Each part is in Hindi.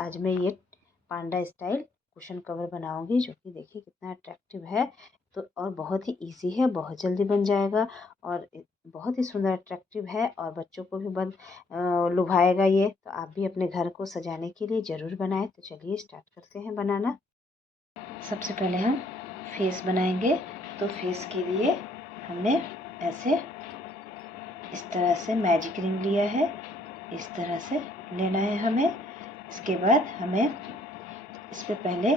आज मैं ये पांडा स्टाइल कुशन कवर बनाऊंगी, जो कि देखिए कितना अट्रैक्टिव है। तो और बहुत ही इजी है, बहुत जल्दी बन जाएगा और बहुत ही सुंदर अट्रैक्टिव है और बच्चों को भी लुभाएगा ये। तो आप भी अपने घर को सजाने के लिए ज़रूर बनाएं। तो चलिए स्टार्ट करते हैं बनाना। सबसे पहले हम फेस बनाएंगे। तो फेस के लिए हमने ऐसे इस तरह से मैजिक रिंग लिया है, इस तरह से लेना है हमें। इसके बाद हमें इस पे पहले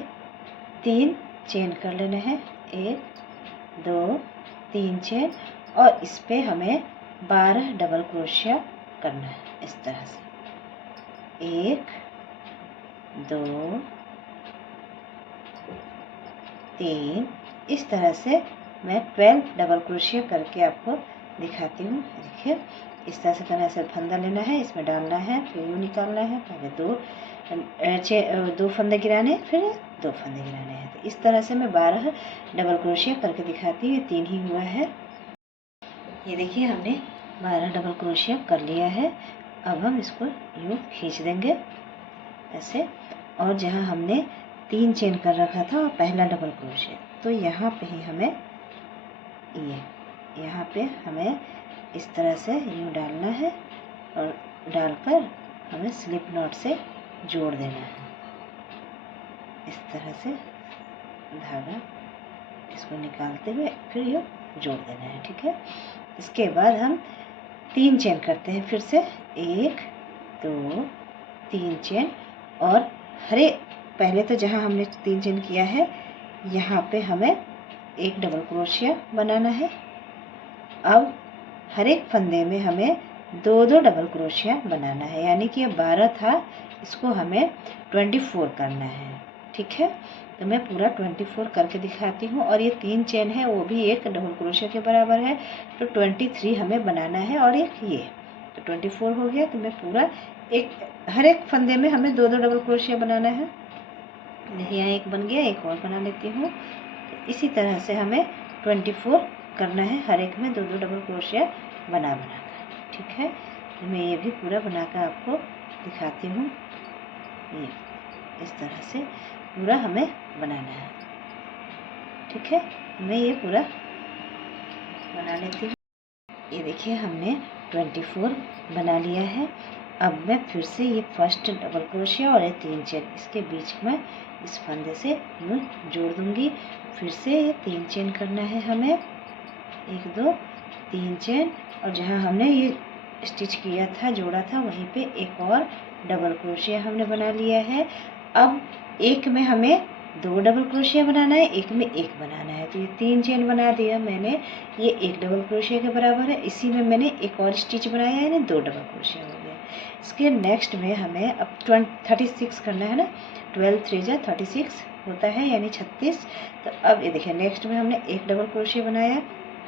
3 चेन कर लेना है, 1 2 3 चेन, और इस पे हमें 12 डबल क्रोशिया करना है। इस तरह से 1 2 3, इस तरह से मैं 12 डबल क्रोशिया करके आपको दिखाती हूँ। देखिए इस तरह से करना है। सिर्फ फंदा लेना है, इसमें डालना है, फिर यूँ निकालना है। पहले 2 फंदे गिराने, फिर 2 फंदे गिराने हैं। तो इस तरह से मैं 12 डबल क्रोशिया करके दिखाती हूँ। ये 3 ही हुआ है। ये देखिए हमने 12 डबल क्रोशिया कर लिया है। अब हम इसको यूँ खींच देंगे ऐसे, और जहाँ हमने 3 चेन कर रखा था और पहला डबल क्रोशिया, तो यहाँ पे ही हमें यहाँ पे हमें इस तरह से यूँ डालना है और डालकर हमें स्लिप नॉट से जोड़ देना है। इस तरह से धागा इसको निकालते हुए फिर ये जोड़ देना है, ठीक है। इसके बाद हम 3 चेन करते हैं फिर से, 1 2 3 चेन, और पहले तो जहाँ हमने 3 चेन किया है यहाँ पे हमें 1 डबल क्रोशिया बनाना है। अब हर एक फंदे में हमें 2 डबल क्रोशिया बनाना है, यानी कि ये 12 था, इसको हमें 24 करना है, ठीक है। तो मैं पूरा 24 करके दिखाती हूँ। और ये 3 चेन है वो भी 1 डबल क्रोशिया के बराबर है, तो 23 हमें बनाना है। और एक ये तो 24 हो गया। तो मैं पूरा हर एक फंदे में हमें 2 डबल क्रोशिया बनाना है। यहाँ एक बन गया, एक और बना लेती हूँ। तो इसी तरह से हमें 24 करना है, हर एक में 2 डबल क्रोशिया बना कर, ठीक है। तो मैं ये भी पूरा बनाकर आपको दिखाती हूँ। ये इस तरह से पूरा हमें बनाना है, ठीक है। मैं ये पूरा बना लेती हूँ। ये देखिए हमने 24 बना लिया है। अब मैं फिर से ये फर्स्ट डबल क्रोशिया और ये 3 चेन इसके बीच में इस फंदे से यूँ जोड़ दूंगी। फिर से ये 3 चेन करना है हमें, 1 2 3 चेन, और जहाँ हमने ये स्टिच किया था, जोड़ा था, वहीं पे एक और डबल क्रोशिया हमने बना लिया है। अब एक में हमें 2 डबल क्रोशिया बनाना है, एक में 1 बनाना है। तो ये 3 चेन बना दिया मैंने, ये 1 डबल क्रोशिया के बराबर है। इसी में मैंने एक और स्टिच बनाया है, यानी 2 डबल क्रोशिया हो गया। इसके नेक्स्ट में हमें अब 36 करना है ना, 12 3 जा 36 होता है, यानी 36। तो अब ये देखिए नेक्स्ट में हमने 1 डबल क्रोशिया बनाया,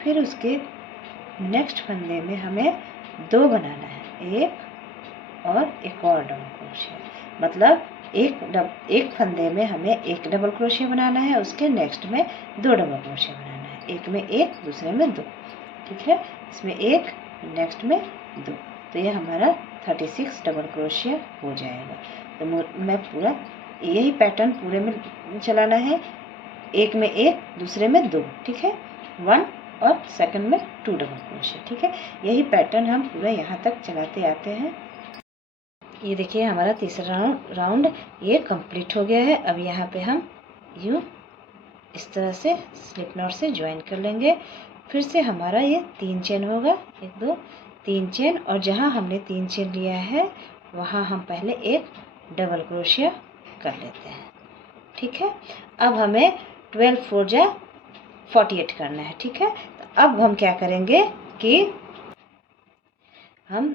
फिर उसके नेक्स्ट फंदे में हमें 2 बनाना है, 1 और एक और डबल क्रोशिया। मतलब एक फंदे में हमें 1 डबल क्रोशिया बनाना है, उसके नेक्स्ट में 2 डबल क्रोशिया बनाना है। एक में 1, दूसरे में 2, ठीक है। इसमें 1, नेक्स्ट में 2, तो ये हमारा 36 डबल क्रोशिया हो जाएगा। तो मैं पूरा यही पैटर्न पूरे में चलाना है, एक में 1, दूसरे में 2, ठीक है, 1 और सेकंड में 2 डबल क्रोशिया, ठीक है। यही पैटर्न हम पूरा यहाँ तक चलाते आते हैं। ये देखिए हमारा तीसरा राउंड ये कंप्लीट हो गया है। अब यहाँ पे हम यूँ इस तरह से स्लिप नॉट से ज्वाइन कर लेंगे। फिर से हमारा ये 3 चेन होगा, 1 2 3 चेन, और जहाँ हमने 3 चेन लिया है वहाँ हम पहले 1 डबल क्रोशिया कर लेते हैं, ठीक है। अब हमें 12 4 जा 48 करना है, ठीक है। तो अब हम क्या करेंगे कि हम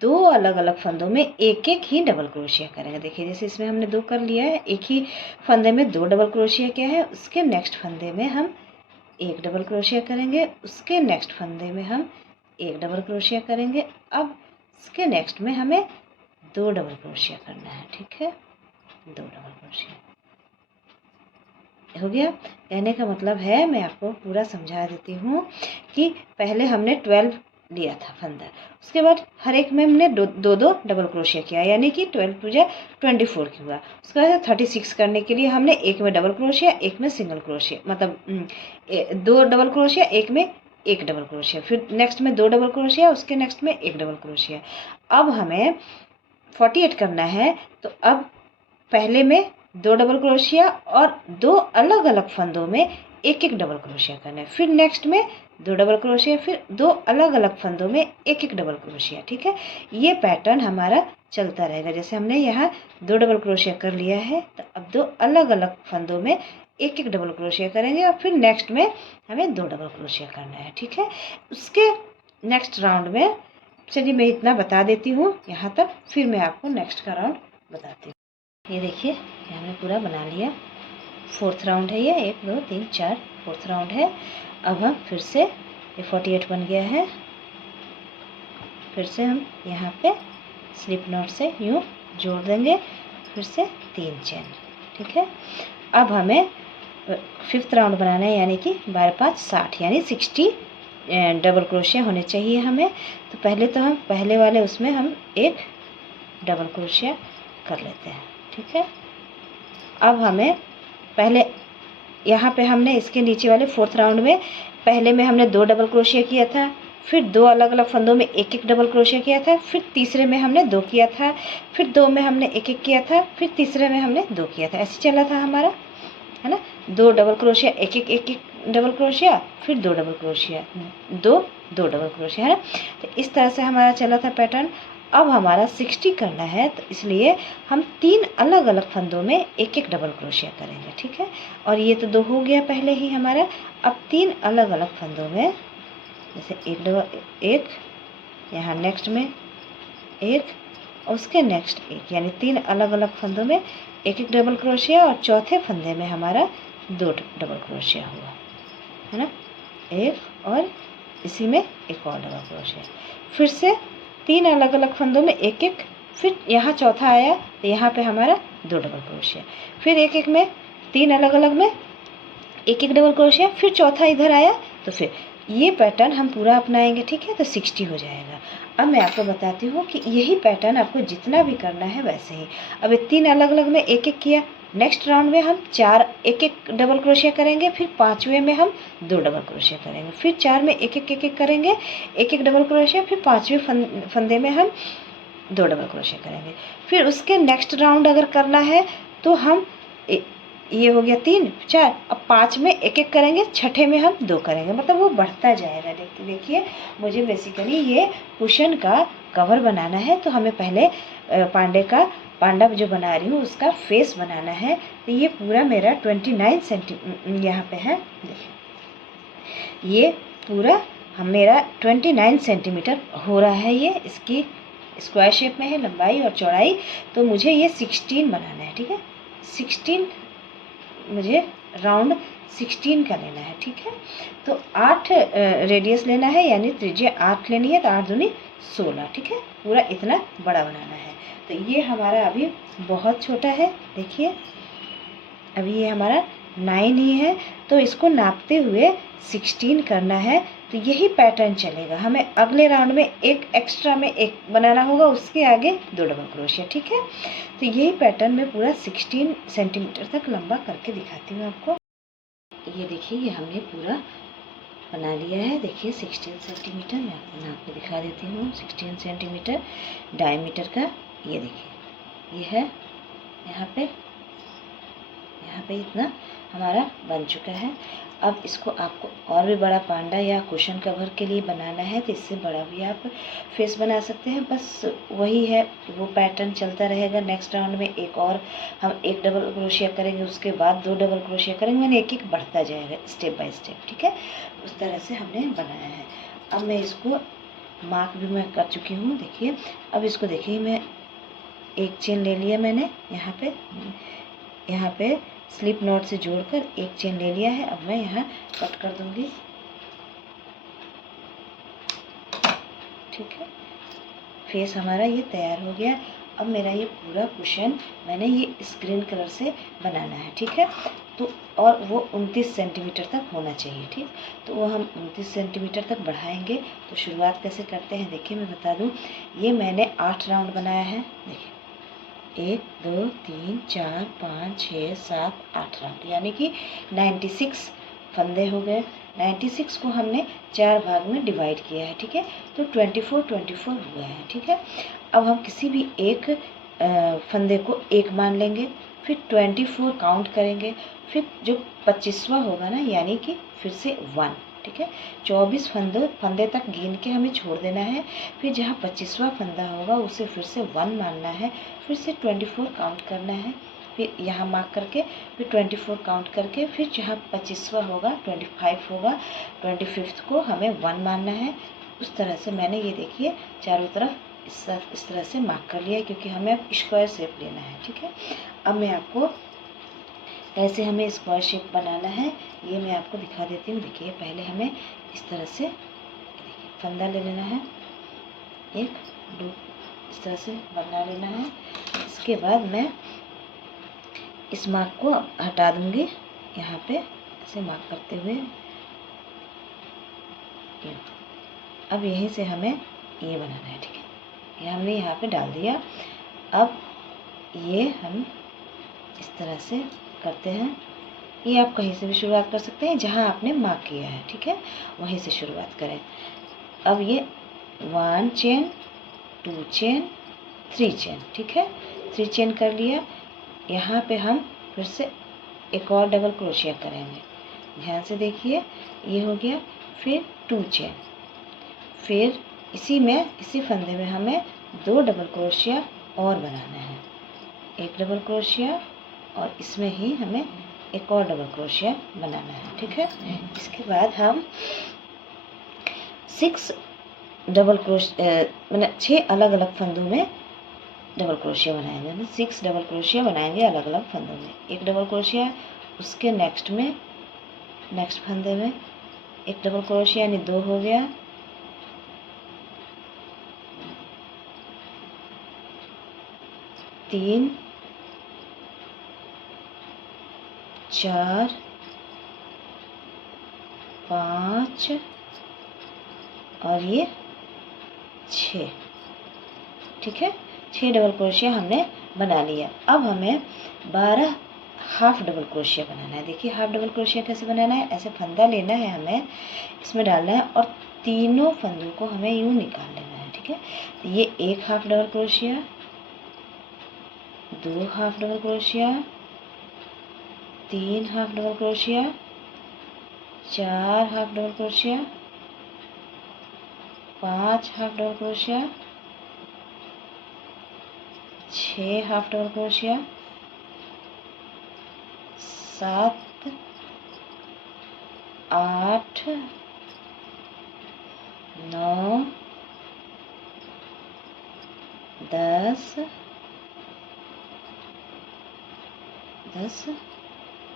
2 अलग अलग फंदों में 1 1 ही डबल क्रोशिया करेंगे। देखिए जैसे इसमें हमने 2 कर लिया है, एक ही फंदे में 2 डबल क्रोशिया किया है। उसके नेक्स्ट फंदे में हम 1 डबल क्रोशिया करेंगे, उसके नेक्स्ट फंदे में हम 1 डबल क्रोशिया करेंगे। अब इसके नेक्स्ट में हमें 2 डबल क्रोशिया करना है, ठीक है, 2 डबल क्रोशिया हो गया। कहने का मतलब है, मैं आपको पूरा समझा देती हूँ कि पहले हमने 12 लिया था फंदा। उसके बाद हर एक में हमने दो दो डबल क्रोशिया किया, यानी कि 12 टू जा 24 की हुआ। उसके बाद 36 करने के लिए हमने एक में डबल क्रोशिया, एक में सिंगल क्रोशिया, मतलब दो डबल क्रोशिया, एक में एक डबल क्रोशिया, फिर नेक्स्ट में दो डबल क्रोशिया, उसके नेक्स्ट में एक डबल क्रोशिया। अब हमें 48 करना है, तो अब पहले में दो डबल क्रोशिया और दो अलग अलग फंदों में एक एक डबल क्रोशिया करना है, फिर नेक्स्ट में दो डबल क्रोशिया, फिर दो अलग अलग फंदों में एक एक डबल क्रोशिया। ठीक है, ये पैटर्न हमारा चलता रहेगा। जैसे हमने यहाँ दो डबल क्रोशिया कर लिया है, तो अब दो अलग अलग फंदों में एक एक डबल क्रोशिया करेंगे और फिर नेक्स्ट में हमें दो डबल क्रोशिया करना है। ठीक है, उसके नेक्स्ट राउंड में, चलिए मैं इतना बता देती हूँ यहाँ तक, फिर मैं आपको नेक्स्ट का राउंड बताती हूँ। ये देखिए, ये हमने पूरा बना लिया। फोर्थ राउंड है ये, 1 2 3 4 फोर्थ राउंड है। अब हम फिर से, ये 48 बन गया है, फिर से हम यहाँ पे स्लिप नॉट से यूँ जोड़ देंगे, फिर से 3 चेन। ठीक है, अब हमें फिफ्थ राउंड बनाना है, यानी कि 12 5 60, यानी 60 डबल क्रोशिया होने चाहिए हमें। तो पहले तो हम पहले वाले उसमें हम एक डबल क्रोशिया कर लेते हैं। ठीक है, अब हमें पहले यहाँ पे हमने इसके नीचे वाले फोर्थ राउंड में पहले में हमने दो डबल क्रोशिया किया था, फिर दो अलग अलग फंदों में एक एक डबल क्रोशिया किया था, फिर तीसरे में हमने दो किया था, फिर दो में हमने एक एक किया था, फिर तीसरे में हमने दो किया था। ऐसे चला था हमारा, है ना, दो डबल क्रोशिया, एक एक डबल क्रोशिया, फिर दो डबल क्रोशिया, दो दो डबल क्रोशिया, है ना। तो इस तरह से हमारा चला था पैटर्न। अब हमारा 60 करना है, तो इसलिए हम तीन अलग अलग फंदों में एक एक डबल क्रोशिया करेंगे। ठीक है, और ये तो दो हो गया पहले ही हमारा। अब तीन अलग अलग फंदों में, जैसे एक यहाँ नेक्स्ट में एक, और उसके नेक्स्ट एक, यानी तीन अलग अलग फंदों में एक एक डबल क्रोशिया, और चौथे फंदे में हमारा दो डबल क्रोशिया हुआ, है ना, एक, और इसी में एक और डबल क्रोशिया। फिर से तीन अलग अलग फंदों में एक एक, फिर यहाँ चौथा आया तो यहाँ पे हमारा दो डबल क्रोशिया, फिर एक एक में तीन अलग अलग में एक एक डबल क्रोशिया, फिर चौथा इधर आया, तो फिर ये पैटर्न हम पूरा अपनाएंगे। ठीक है, तो 60 हो जाएगा। अब मैं आपको बताती हूँ कि यही पैटर्न आपको जितना भी करना है वैसे ही। अब ये तीन अलग अलग में एक एक किया, नेक्स्ट राउंड में हम चार एक एक डबल क्रोशिया करेंगे, फिर पाँचवें में हम दो डबल क्रोशिया करेंगे, फिर चार में एक एक करेंगे, एक एक डबल क्रोशिया, फिर पाँचवें फंदे में हम दो डबल क्रोशिया करेंगे। फिर उसके नेक्स्ट राउंड अगर करना है तो हम ये हो गया 3 4, अब 5 में एक एक करेंगे, छठे में हम दो करेंगे, मतलब वो बढ़ता जाएगा। देखिए, मुझे बेसिकली ये कुशन का कवर बनाना है, तो हमें पहले पांडा जो बना रही हूँ उसका फेस बनाना है। तो ये पूरा मेरा 29 सेंटीमीटर यहाँ पे है, देखिए ये पूरा मेरा 29 सेंटीमीटर हो रहा है। ये इसकी स्क्वायर शेप में है लंबाई और चौड़ाई, तो मुझे ये 16 बनाना है। ठीक है, 16 मुझे राउंड 16 का लेना है। ठीक है, तो 8 रेडियस लेना है, यानी त्रिज्या 8 लेनी है, तो 8 दूनी 16। ठीक है, पूरा इतना बड़ा बनाना है। तो ये हमारा अभी बहुत छोटा है, देखिए अभी ये हमारा 9 ही है, तो इसको नापते हुए 16 करना है। तो यही पैटर्न चलेगा, हमें अगले राउंड में एक एक्स्ट्रा में एक बनाना होगा, उसके आगे दो डबल क्रोशिया। ठीक है, तो यही पैटर्न मैं पूरा 16 सेंटीमीटर तक लंबा करके दिखाती हूँ आपको। ये देखिए, ये हमने पूरा बना लिया है। देखिए 16 सेंटीमीटर, मैं आपको नाप के दिखा देती हूँ। 16 सेंटीमीटर डायमीटर का, ये देखिए ये है, यहाँ पे इतना हमारा बन चुका है। अब इसको आपको और भी बड़ा पांडा या कुशन कवर के लिए बनाना है, तो इससे बड़ा भी आप फेस बना सकते हैं। बस वही है, वो पैटर्न चलता रहेगा। नेक्स्ट राउंड में एक और हम एक डबल क्रोशिया करेंगे, उसके बाद दो डबल क्रोशिया करेंगे, मैंने एक एक बढ़ता जाएगा स्टेप बाय स्टेप। ठीक है, उस तरह से हमने बनाया है। अब मैं इसको मार्क भी मैं कर चुकी हूँ। देखिए, अब इसको देखिए, मैं एक चेन ले लिया मैंने, यहाँ पे स्लिप नॉट से जोड़कर एक चेन ले लिया है। अब मैं यहाँ कट कर दूंगी। ठीक है, फेस हमारा ये तैयार हो गया। अब मेरा ये पूरा कुशन मैंने ये स्क्रीन कलर से बनाना है, ठीक है। तो और वो 29 सेंटीमीटर तक होना चाहिए, ठीक। तो वो हम 29 सेंटीमीटर तक बढ़ाएंगे। तो शुरुआत कैसे करते हैं देखिए, मैं बता दूं। ये मैंने 8 राउंड बनाया है, देखिए 1 2 3 4 5 6 7 8 राउंड, यानी कि 96 फंदे हो गए। 96 को हमने 4 भाग में डिवाइड किया है, ठीक है। तो 24 हुआ है, ठीक है। अब हम किसी भी एक फंदे को 1 मान लेंगे, फिर 24 काउंट करेंगे, फिर जो 25वां होगा ना, यानी कि फिर से 1, ठीक है। 24 फंदे तक गिन के हमें छोड़ देना है। फिर जहाँ 25वां फंदा होगा उसे फिर से 1 मानना है, फिर से 24 काउंट करना है, फिर यहाँ मार्क करके फिर 24 काउंट करके, फिर जहाँ 25वां होगा 25 होगा, 25th को हमें 1 मानना है। उस तरह से मैंने ये देखिए चारों तरफ इस तरह से मार्क कर लिया है, क्योंकि हमें अब स्क्वायर शेप लेना है, ठीक है। अब मैं आपको कैसे हमें स्क्वायर शेप बनाना है ये मैं आपको दिखा देती हूँ। देखिए पहले हमें इस तरह से फंदा ले लेना है, 1 2 इस तरह से बना लेना है। इसके बाद मैं इस मार्क को हटा दूंगी, यहाँ पे ऐसे मार्क करते हुए। अब यहीं से हमें ये बनाना है, ठीक है। ये हमने यहाँ पे डाल दिया। अब ये हम इस तरह से करते हैं। ये आप कहीं से भी शुरुआत कर सकते हैं, जहाँ आपने मार्क किया है, ठीक है, वहीं से शुरुआत करें। अब ये 1 चेन 2 चेन 3 चेन, ठीक है, 3 चेन कर लिया। यहाँ पे हम फिर से एक और डबल क्रोशिया करेंगे। ध्यान से देखिए, ये हो गया। फिर 2 चेन, फिर इसी फंदे में हमें 2 डबल क्रोशिया और बनाना है, 1 डबल क्रोशिया और इसमें ही हमें एक और डबल क्रोशिया बनाना है, ठीक है। इसके बाद हम 6 डबल क्रोशिया मतलब 6 अलग अलग फंदों में डबल क्रोशिया बनाएंगे। 6 डबल क्रोशिया बनाएंगे अलग अलग फंदों में। 1 डबल क्रोशिया, उसके नेक्स्ट फंदे में 1 डबल क्रोशिया, यानी 2 हो गया। तीन 4 5 और ये 6, ठीक है। 6 डबल क्रोशिया हमने बना लिया। अब हमें 12 हाफ डबल क्रोशिया बनाना है। देखिए हाफ डबल क्रोशिया कैसे बनाना है, ऐसे फंदा लेना है, हमें इसमें डालना है और तीनों फंदों को हमें यूं निकाल लेना है, ठीक है। तो ये 1 half double crochet, 2 half double crochet, 3 half double crochet, 4 half double crochet, 5 half double crochet, 6 half double crochet, 7 8 9 10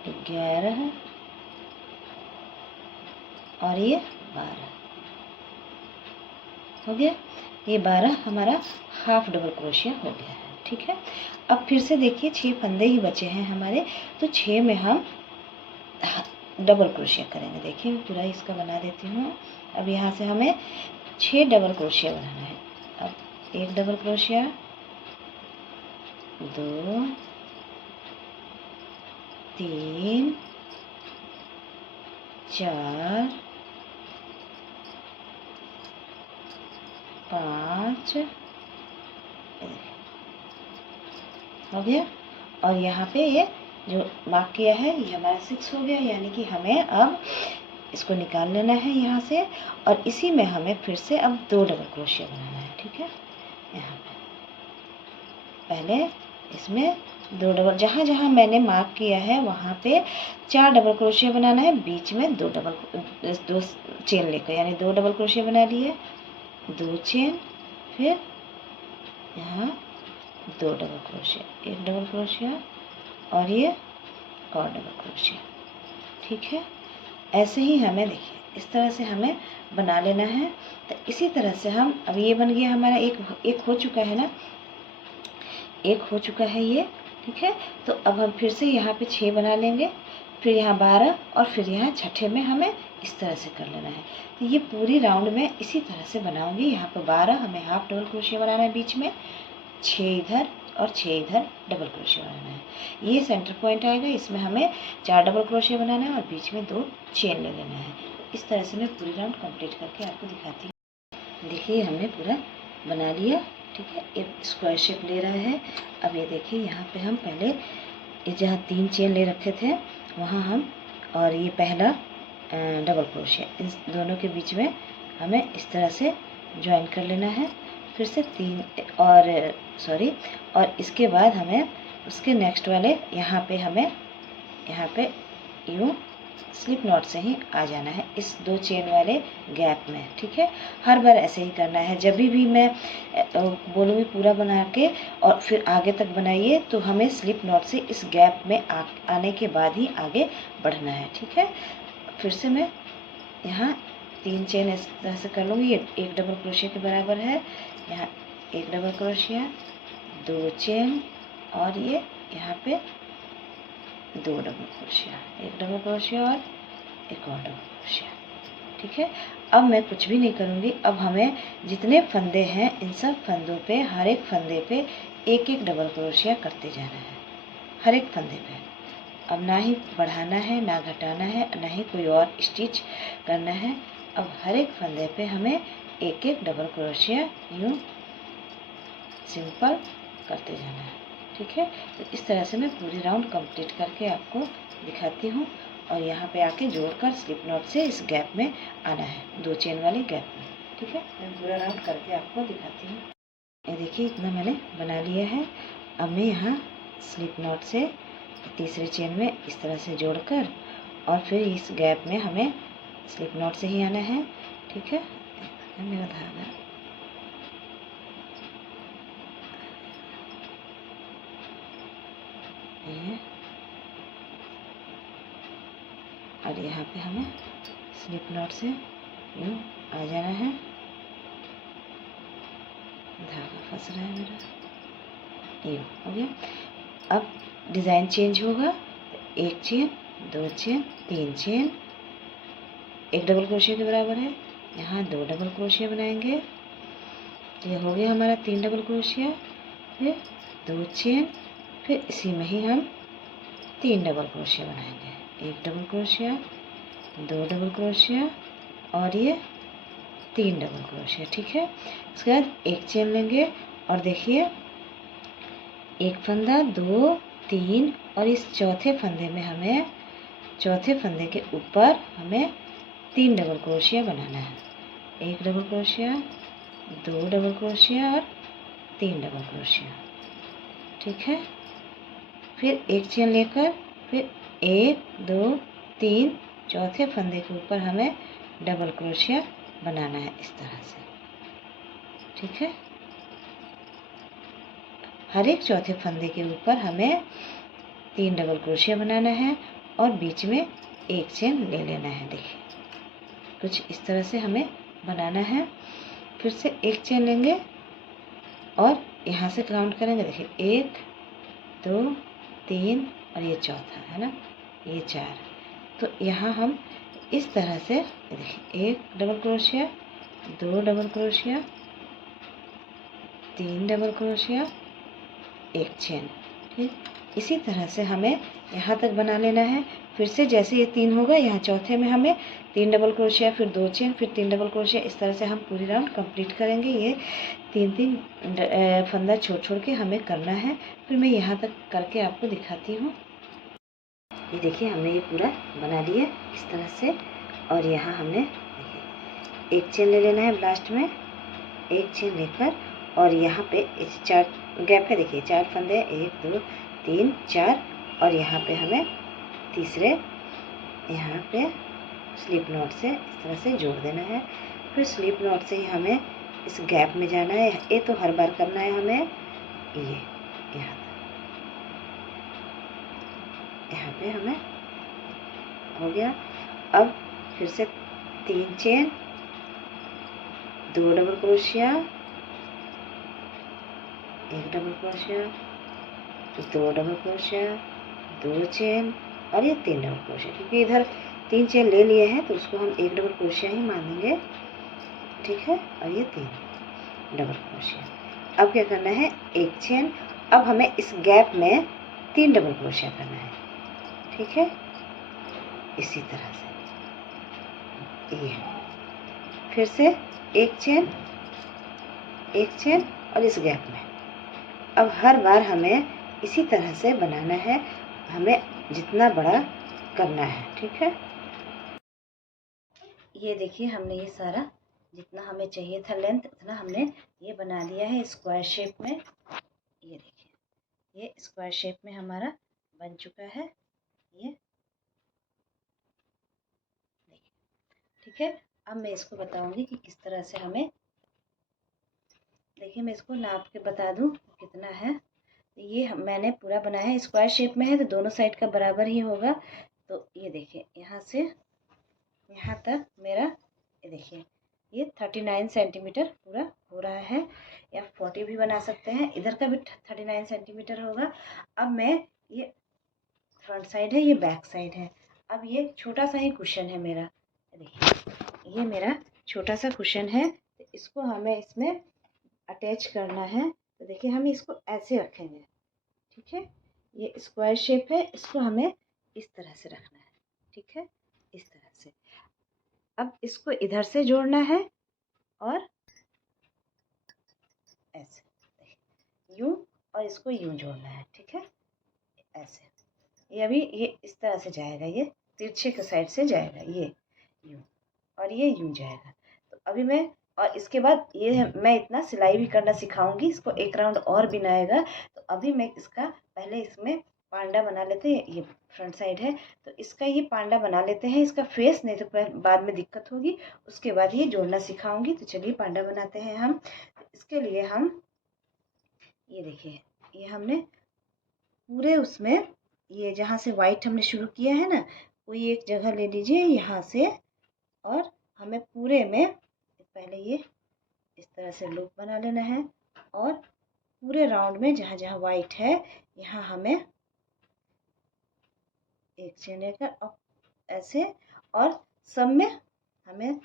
11 और ये 12 हो गया। ये 12 हमारा हाफ डबल क्रोशिया हो गया है, ठीक है। अब फिर से देखिए 6 फंदे ही बचे हैं हमारे, तो 6 में हम डबल क्रोशिया करेंगे। देखिए मैं पूरा इसका बना देती हूँ। अब यहाँ से हमें 6 डबल क्रोशिया बनाना है। अब 1 डबल क्रोशिया, 2 3 4 5 हो गया। और यहाँ पे ये जो मार्क किया है ये हमारा 6 हो गया, यानी कि हमें अब इसको निकाल लेना है यहाँ से, और इसी में हमें फिर से अब 2 डबल क्रोशिया बनाना है, ठीक है। यहाँ पे पहले इसमें 2 डबल, जहाँ जहाँ मैंने मार्क किया है वहाँ पे 4 डबल क्रोशिया बनाना है, बीच में 2 चेन लेकर, यानी 2 डबल क्रोशिया बना लिए, 2 चेन, फिर यहाँ 2 डबल क्रोशिया, 1 डबल क्रोशिया और ये और डबल क्रोशिया, ठीक है। ऐसे ही हमें देखिए इस तरह से हमें बना लेना है। तो इसी तरह से हम, अब ये बन गया हमारा एक हो चुका है ना, एक हो चुका है ये, ठीक है। तो अब हम फिर से यहाँ पे 6 बना लेंगे, फिर यहाँ 12 और फिर यहाँ छठे में हमें इस तरह से कर लेना है। तो ये पूरी राउंड में इसी तरह से बनाऊंगी। यहाँ पे 12 हमें हाफ डबल क्रोशिया बनाना है बीच में, 6 इधर और 6 इधर डबल क्रोशिया बनाना है। ये सेंटर पॉइंट आएगा, इसमें हमें 4 डबल क्रोशिया बनाना है और बीच में 2 चेन ले लेना है। इस तरह से मैं पूरी राउंड कंप्लीट करके आपको दिखाती हूँ। देखिए हमने पूरा बना लिया, ठीक है। एक स्क्वायर शेप ले रहा है। अब ये देखिए यहाँ पे हम पहले ये जहाँ 3 चेन ले रखे थे वहाँ हम, और ये पहला डबल क्रोशिया, इन दोनों के बीच में हमें इस तरह से ज्वाइन कर लेना है। फिर से 3 और इसके बाद हमें उसके नेक्स्ट वाले यहाँ पे हमें यहाँ पे यूँ स्लिप नॉट से ही आ जाना है इस 2 चेन वाले गैप में, ठीक है। हर बार ऐसे ही करना है। जब भी मैं बोलूँगी पूरा बना के और फिर आगे तक बनाइए, तो हमें स्लिप नॉट से इस गैप में आने के बाद ही आगे बढ़ना है, ठीक है। फिर से मैं यहाँ 3 चेन इस तरह से कर लूँगी। ये 1 डबल क्रोशिया के बराबर है। यहाँ 1 डबल क्रोशिया, 2 चेन और ये यहाँ पे 2 डबल क्रोशिया, 1 डबल क्रोशिया और एक और डबल क्रोशिया, ठीक है। अब मैं कुछ भी नहीं करूँगी। अब हमें जितने फंदे हैं इन सब फंदों पे, हर एक फंदे पे 1-1 डबल क्रोशिया करते जाना है, हर एक फंदे पे। अब ना ही बढ़ाना है, ना घटाना है, ना ही कोई और स्टिच करना है। अब हर एक फंदे पे हमें 1-1 डबल क्रोशिया यूँ सिंपल करते जाना है, ठीक है। तो इस तरह से मैं पूरी राउंड कंप्लीट करके आपको दिखाती हूँ। और यहाँ पे आके जोड़कर स्लिप नॉट से इस गैप में आना है, 2 चेन वाले गैप में, ठीक है। मैं पूरा राउंड करके आपको दिखाती हूँ। ये देखिए इतना मैंने बना लिया है। अब मैं यहाँ स्लिप नॉट से तीसरे चेन में इस तरह से जोड़कर और फिर इस गैप में हमें स्लिप नॉट से ही आना है, ठीक है। मेरा धागा ये, और यहाँ पे हमें स्लिप नॉट से यूँ आ जाना है। धागा फंस रहा है मेरा, ये हो गया। अब डिज़ाइन चेंज होगा। 1 chain, 2 chain, 3 chain, 1 double crochet के बराबर है। यहाँ 2 डबल क्रोशिया बनाएंगे। ये हो गया हमारा 3 डबल क्रोशिया, फिर 2 चेन, फिर इसी में ही हम 3 डबल क्रोशिया बनाएंगे। 1 डबल क्रोशिया, 2 डबल क्रोशिया और ये 3 डबल क्रोशिया, ठीक है। उसके बाद 1 चेन लेंगे और देखिए 1 फंदा, 2, 3 और इस चौथे फंदे में हमें, चौथे फंदे के ऊपर हमें 3 डबल क्रोशिया बनाना है। 1 डबल क्रोशिया, 2 डबल क्रोशिया और 3 डबल क्रोशिया, ठीक है। फिर 1 चेन लेकर फिर 1, 2, 3 चौथे फंदे के ऊपर हमें डबल क्रोशिया बनाना है इस तरह से, ठीक है। हर एक चौथे फंदे के ऊपर हमें 3 डबल क्रोशिया बनाना है और बीच में 1 चेन ले लेना है। देखिए कुछ इस तरह से हमें बनाना है। फिर से 1 चेन लेंगे और यहाँ से काउंट करेंगे। देखिए 1, 2, 3 और ये चौथा है ना, ये 4। तो यहाँ हम इस तरह से देखिए 1 double crochet, 2 double crochet, 3 double crochet, 1 chain, ठीक। इसी तरह से हमें यहाँ तक बना लेना है। फिर से जैसे ये 3 होगा, यहाँ चौथे में हमें 3 डबल क्रोशिया, फिर 2 चेन, फिर 3 डबल क्रोशिया, इस तरह से हम पूरी राउंड कंप्लीट करेंगे। ये 3-3 फंदा छोड़ के हमें करना है। फिर मैं यहाँ तक करके आपको दिखाती हूँ। ये देखिए हमने ये पूरा बना लिया इस तरह से। और यहाँ हमने देखिए 1 चेन ले लेना है लास्ट में, 1 चेन लेकर और यहाँ पे इस 4 गैप है। देखिए 4 फंदे, 1, 2, 3, 4 और यहाँ पे हमें तीसरे यहाँ पे स्लिप नॉट से इस तरह से जोड़ देना है। फिर स्लिप नॉट से ही हमें इस गैप में जाना है। ये तो हर बार करना है हमें। ये यहाँ पे हमें हो गया। अब फिर से 3 chain, 2 double crochet, 1 double crochet, 2 double crochet, 2 chain और ये 3 डबल क्रोशिया, क्योंकि इधर 3 चेन ले लिए हैं तो उसको हम 1 डबल क्रोशिया ही मानेंगे, ठीक है। और ये 3 डबल क्रोशिया। अब क्या करना है, 1 चेन। अब हमें इस गैप में 3 डबल क्रोशिया करना है, ठीक है। इसी तरह से ये फिर से 1 चेन, 1 चेन और इस गैप में। अब हर बार हमें इसी तरह से बनाना है, हमें जितना बड़ा करना है, ठीक है। ये देखिए हमने ये सारा जितना हमें चाहिए था लेंथ उतना हमने ये बना लिया है स्क्वायर शेप में। ये देखिए ये स्क्वायर शेप में हमारा बन चुका है, ये देखिए, ठीक है। अब मैं इसको बताऊंगी कि किस तरह से हमें, देखिए मैं इसको नाप के बता दूं कितना है। ये मैंने पूरा बनाया है, स्क्वायर शेप में है तो दोनों साइड का बराबर ही होगा। तो ये देखिए यहाँ से यहाँ तक मेरा, ये देखिए ये 39 सेंटीमीटर पूरा हो रहा है, या 40 भी बना सकते हैं, इधर का भी 39 सेंटीमीटर होगा। अब मैं, ये फ्रंट साइड है, ये बैक साइड है। अब ये छोटा सा ही कुशन है मेरा, देखिए ये मेरा छोटा सा कुशन है, तो इसको हमें इसमें अटैच करना है। तो देखिए हम इसको ऐसे रखेंगे, ठीक है। ये स्क्वायर शेप है, इसको हमें इस तरह से रखना है, ठीक है, इस तरह से। अब इसको इधर से जोड़ना है और ऐसे यूं, और इसको यूं जोड़ना है, ठीक है, ऐसे। ये अभी ये इस तरह से जाएगा, ये तिरछे के साइड से जाएगा, ये यूं और ये यूं जाएगा। तो अभी मैं, और इसके बाद ये मैं इतना सिलाई भी करना सिखाऊंगी, इसको एक राउंड और बिनाएगा। तो अभी मैं इसका पहले इसमें पांडा बना लेते हैं, ये फ्रंट साइड है तो इसका ये पांडा बना लेते हैं, इसका फेस, नहीं तो बाद में दिक्कत होगी। उसके बाद ये जोड़ना सिखाऊंगी। तो चलिए पांडा बनाते हैं हम। तो इसके लिए हम, ये देखिए ये हमने पूरे उसमें, ये जहाँ से वाइट हमने शुरू किया है ना, कोई एक जगह ले लीजिए यहाँ से, और हमें पूरे में पहले ये इस तरह से लूप बना लेना है, और पूरे राउंड में जहाँ जहाँ वाइट है यहाँ हमें एक चेन लेकर ऐसे, और सब में हमें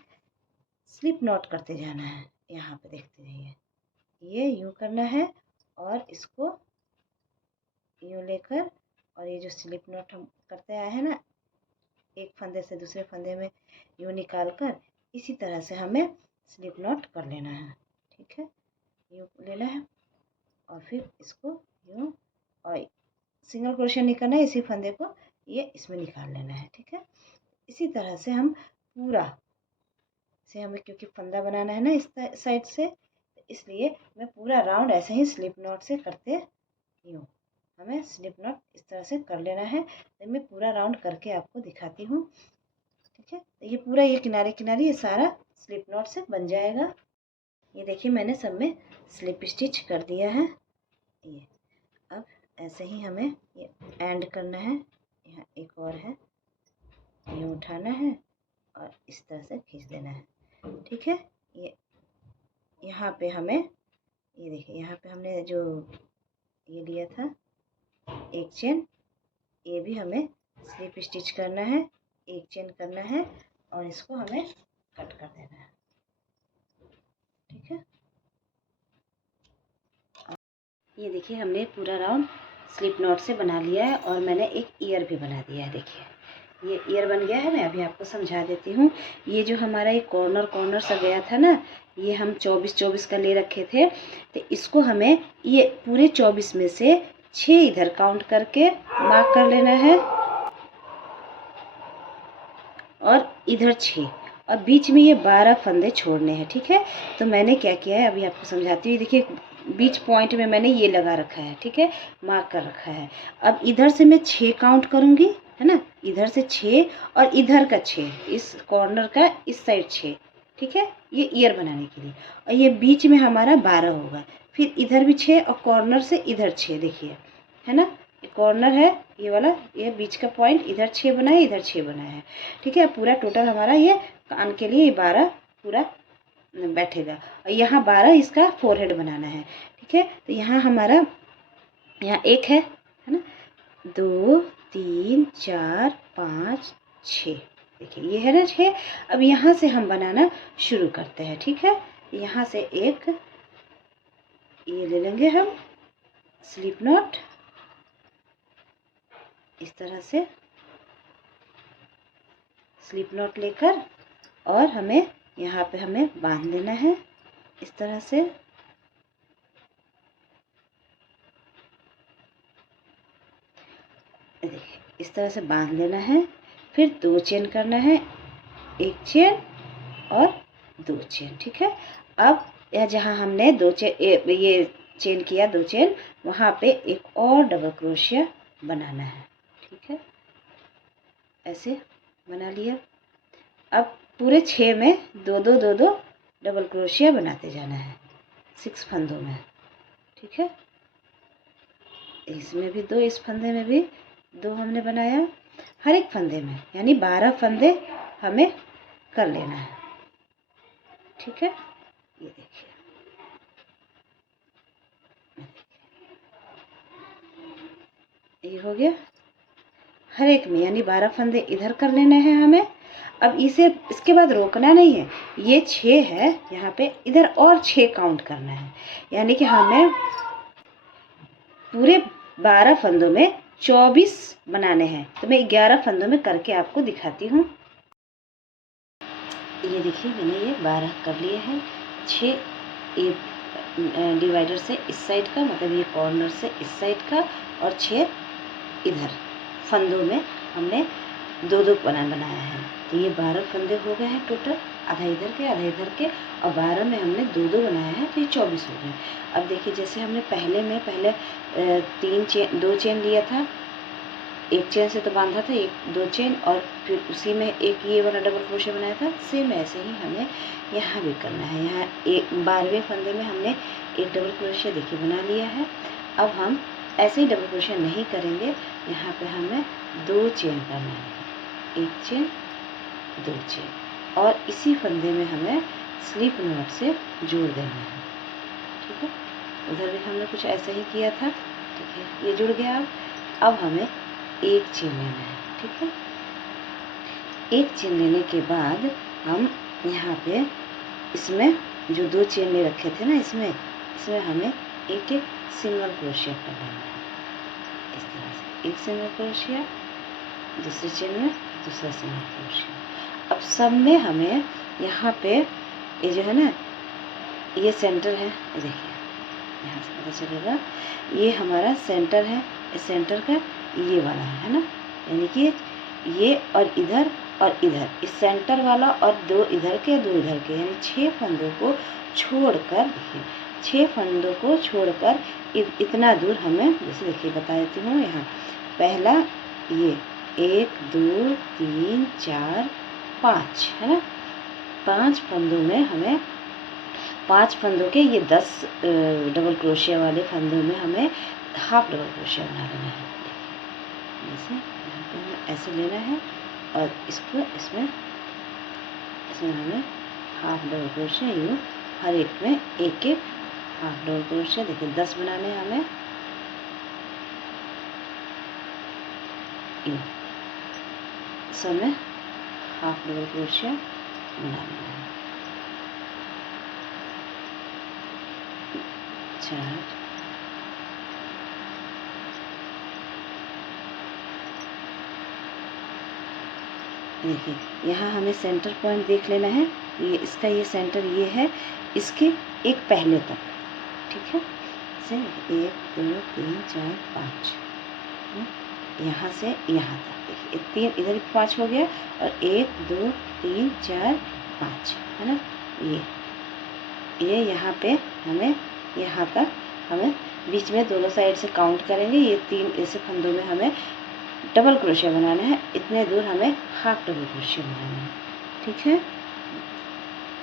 स्लिप नॉट करते जाना है। यहाँ पे देखते रहिए, ये यूं करना है और इसको यूं लेकर, और ये जो स्लिप नॉट हम करते आए हैं ना, एक फंदे से दूसरे फंदे में यूं निकाल कर, इसी तरह से हमें स्लिप नॉट कर लेना है, ठीक है। यूं लेना है और फिर इसको यूं, और सिंगल क्रोशिया नहीं करना है, इसी फंदे को ये इसमें निकाल लेना है, ठीक है। इसी तरह से हम पूरा से, हमें क्योंकि फंदा बनाना है ना इस साइड से, इसलिए मैं पूरा राउंड ऐसे ही स्लिप नॉट से करते यूँ, हमें स्लिप नॉट इस तरह से कर लेना है। तो मैं पूरा राउंड करके आपको दिखाती हूँ, ठीक है। तो ये पूरा, ये किनारे किनारे ये सारा स्लिप नॉट से बन जाएगा। ये देखिए मैंने सब में स्लिप स्टिच कर दिया है। ये अब ऐसे ही हमें ये एंड करना है, यहाँ एक और है, ये उठाना है और इस तरह से खींच देना है, ठीक है। ये यहाँ पे हमें, ये देखिए यहाँ पे हमने जो ये लिया था एक चेन, ये भी हमें स्लिप स्टिच करना है, एक चेन करना है और इसको हमें कट कर देना है, ठीक है। ये देखिए हमने पूरा राउंड स्लिप नॉट से बना लिया है, और मैंने एक ईयर भी बना दिया है। देखिए ये ईयर बन गया है, मैं अभी आपको समझा देती हूँ। ये जो हमारा ये कॉर्नर सा गया था ना, ये हम 24 का ले रखे थे, तो इसको हमें ये पूरे 24 में से 6 इधर काउंट करके मार्क कर लेना है, और इधर 6, और बीच में ये 12 फंदे छोड़ने हैं, ठीक है। तो मैंने क्या किया है अभी आपको समझाती हूँ। देखिए बीच पॉइंट में मैंने ये लगा रखा है, ठीक है, मार्क कर रखा है। अब इधर से मैं 6 काउंट करूँगी, है ना, इधर से 6 और इधर का 6, इस कॉर्नर का इस साइड 6, ठीक है, ये ईयर बनाने के लिए। और ये बीच में हमारा 12 होगा, फिर इधर भी 6 और कॉर्नर से इधर 6, देखिए, है ना, कॉर्नर है ये वाला, ये बीच का पॉइंट, इधर 6 बना है, इधर 6 बना है, ठीक है। पूरा टोटल हमारा ये कान के लिए 12 पूरा बैठेगा, और यहाँ 12 इसका फोरहेड बनाना है, ठीक है। तो यहाँ हमारा यहाँ एक है ना, 2 3 4 5 6, देखिए ये है ना 6। अब यहाँ से हम बनाना शुरू करते हैं, ठीक है। यहाँ से एक ये ले लेंगे हम स्लिप नॉट, इस तरह से स्लिप नॉट लेकर, और हमें यहाँ पे हमें बांध लेना है इस तरह से। देखिए इस तरह से बांध लेना है, फिर 2 चेन करना है, 1 चेन और 2 चेन, ठीक है। अब यह जहाँ हमने 2 चेन ये चेन किया 2 चेन, वहाँ पे एक और डबल क्रोशिया बनाना है, ठीक है। ऐसे बना लिया। अब पूरे 6 में 2 डबल क्रोशिया बनाते जाना है 6 फंदों में, ठीक है। इसमें भी 2, इस फंदे में भी 2 हमने बनाया, हर एक फंदे में यानी 12 फंदे हमें कर लेना है, ठीक है। ये देखिए ये हो गया, हर एक में यानी 12 फंदे इधर कर लेने हैं हमें। अब इसे इसके बाद रोकना नहीं है, ये 6 है, यहाँ पे इधर और 6 काउंट करना है, यानी कि हमें पूरे 12 फंदों में 24 बनाने हैं। तो मैं 11 फंदों में करके आपको दिखाती हूँ। ये देखिए मैंने ये 12 कर लिए हैं, 6 ये डिवाइडर से इस साइड का, मतलब ये कॉर्नर से इस साइड का, और 6 इधर फंदों में हमने 2 बनाया है। तो ये 12 फंदे हो गए हैं टोटल, आधा इधर के आधा इधर के, और 12 में हमने 2 बनाया है, तो ये 24 हो गए। अब देखिए जैसे हमने पहले 2 चेन लिया था, 1 चेन से तो बांधा था, 2 चेन, और फिर उसी में एक ये वाला डबल क्रोशिया बनाया था। सेम ऐसे ही हमें यहाँ भी करना है। यहाँ 12वें फंदे में हमने एक डबल क्रोशिया देखिए बना लिया है। अब हम ऐसे ही डबल क्रोशिया नहीं करेंगे, यहाँ पे हमें 2 चेन करना है, 1 चेन 2 चेन, और इसी फंदे में हमें स्लिप नॉट से जोड़ देना है, ठीक है। उधर भी हमने कुछ ऐसा ही किया था, ठीक है। ये जुड़ गया। अब हमें 1 चेन लेना है, ठीक है। 1 चेन लेने के बाद हम यहाँ पे इसमें जो 2 चेन ले रखे थे ना, इसमें हमें एक सिंगल क्रोशिया करना है, इस तरह से एक सिंगल क्रोशिया, दूसरे चेन में दूसरा सिंगल क्रोशिया। अब सब में हमें यहाँ पे ये जो है ना, ये सेंटर है, देखिए यहाँ से पता चलेगा, ये हमारा सेंटर है, इस सेंटर का ये वाला है ना, यानी कि ये और इधर, इस सेंटर वाला, और 2 इधर के 2 इधर के, यानी 6 फंदों को छोड़कर, देखिए 6 फंदों को छोड़कर इतना दूर हमें, जैसे देखिए बता देती हूँ। यहाँ पहला ये 1 2 3 4 5 है ना, 5 फंदों में हमें 5 फंदों के ये 10 डबल क्रोशिया वाले फंदों में हमें हाफ डबल क्रोशिया बना लेना है। जैसे यहाँ पे हमें ऐसे लेना है, और इसको इसमें हमें हाफ डबल क्रोशिया, यूँ हर एक में एक हाफ डबल क्रोशिया, देखिए 10 बनाने हैं हमें, यूँ सब में हाफ डबल क्रोशिया बना लेना है। 4 देखिए यहाँ हमें सेंटर पॉइंट देख लेना है, ये इसका ये सेंटर ये है, इसके एक पहले तक, ठीक है। से 1 2 3 4 5, यहाँ से यहाँ तक, देखिए 3 इधर 5 हो गया, और 1 2 3 4 5 है ना, ये यहाँ पे हमें यहाँ तक, हमें बीच में दोनों साइड से काउंट करेंगे, ये 3 ऐसे फंदों में हमें डबल क्रोशिया बनाना है, इतने दूर हमें हाफ डबल क्रोशिया बनाना है, ठीक है।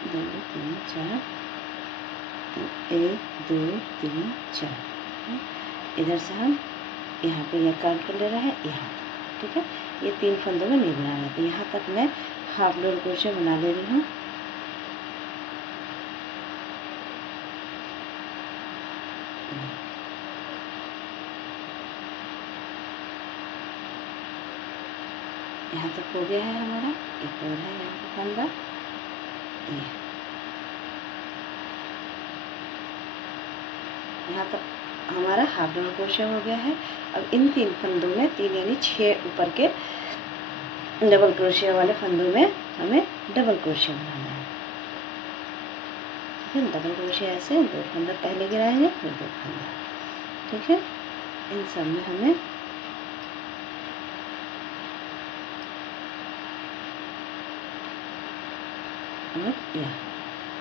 2 3 4, 1 2 3 4, इधर से हम यहाँ पे यह काउंट कर ले रहे हैं यहाँ, ठीक है। ये 3 फंदों में नहीं बनाना है, तो यहाँ तक मैं हाफ डबल क्रोशिया बना ले रही हूँ। यहाँ तक हो गया है हमारा। एक और है यहाँ पे फंदा, ये यहाँ तक हमारा हाफ डबल क्रोशिया हो गया है। अब इन 3 फंदों में 3 यानी 6 ऊपर के डबल क्रोशिया वाले फंदों में हमें डबल क्रोशिया बनाना है। ठीक है, डबल क्रोशिया ऐसे 2 फंदा पहले गिराएंगे, फिर 2 फंदा। ठीक है, इन सब में हमें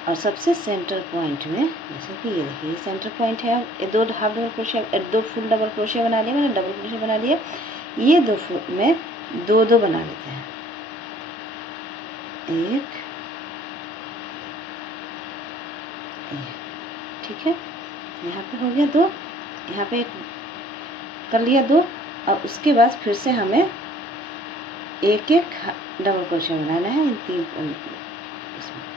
और सबसे सेंटर पॉइंट में, जैसे कि ये देखिए सेंटर पॉइंट है। ये 2 half double crochet, 2 full double crochet बना लिया मैंने, डबल क्रोशिया बना लिया। ये 2 फुल में 2-2 बना लेते हैं। एक, ठीक है, यहाँ पे हो गया 2, यहाँ पे एक कर लिया 2। और उसके बाद फिर से हमें एक डबल क्रोशिया बनाना है इन 3 इसमें।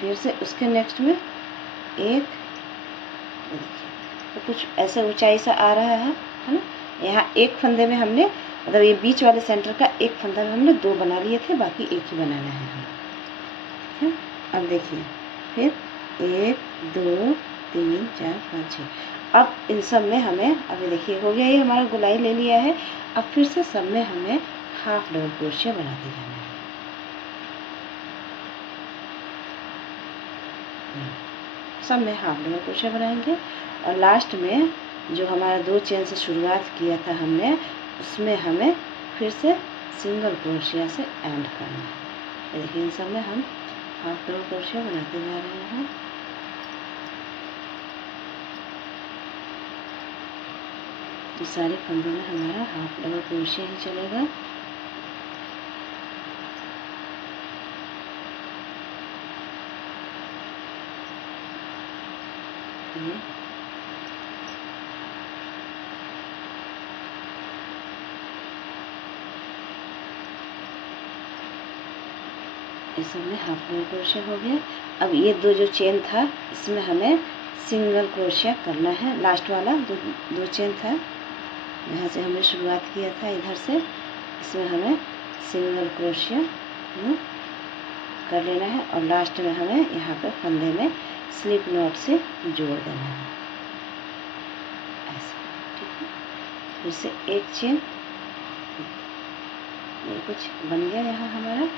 फिर से उसके नेक्स्ट में एक, तो कुछ ऐसे ऊंचाई सा आ रहा है ना। यहाँ एक फंदे में हमने, मतलब ये बीच वाले सेंटर का एक फंदा में हमने 2 बना लिए थे, बाकी एक ही बनाना है हमें। ठीक है, अब देखिए फिर 1 2 3 4 5 6। अब इन सब में हमें, अभी देखिए हो गया, ये हमारा गोलाई ले लिया है। अब फिर से सब में हमें हाफ डबल क्रोशिया बनाते जाना है। सब में हाफ डबल क्रोशिया बनाएंगे और लास्ट में जो हमारा 2 चेन से शुरुआत किया था हमने, उसमें हमें फिर से सिंगल क्रोशिया से एंड करना है। देखिए इन सब में हम हाफ डबल क्रोशिया बनाते जा रहे हैं। तो सारे फंदों में हमारा हाफ डबल क्रोशिया ही चलेगा। इस सब में हाफ डबल क्रोशिया हो गया। अब ये 2 जो चेन था, इसमें हमें सिंगल क्रोशिया करना है। लास्ट वाला 2 चेन था, यहाँ से हमने शुरुआत किया था इधर से, इसमें हमें सिंगल क्रोशिया कर लेना है और लास्ट में हमें यहाँ पे फंदे में स्लिप नॉट से जोड़ देना है ऐसा। ठीक है, फिर से एक चेन, ये कुछ बन गया यहाँ हमारा।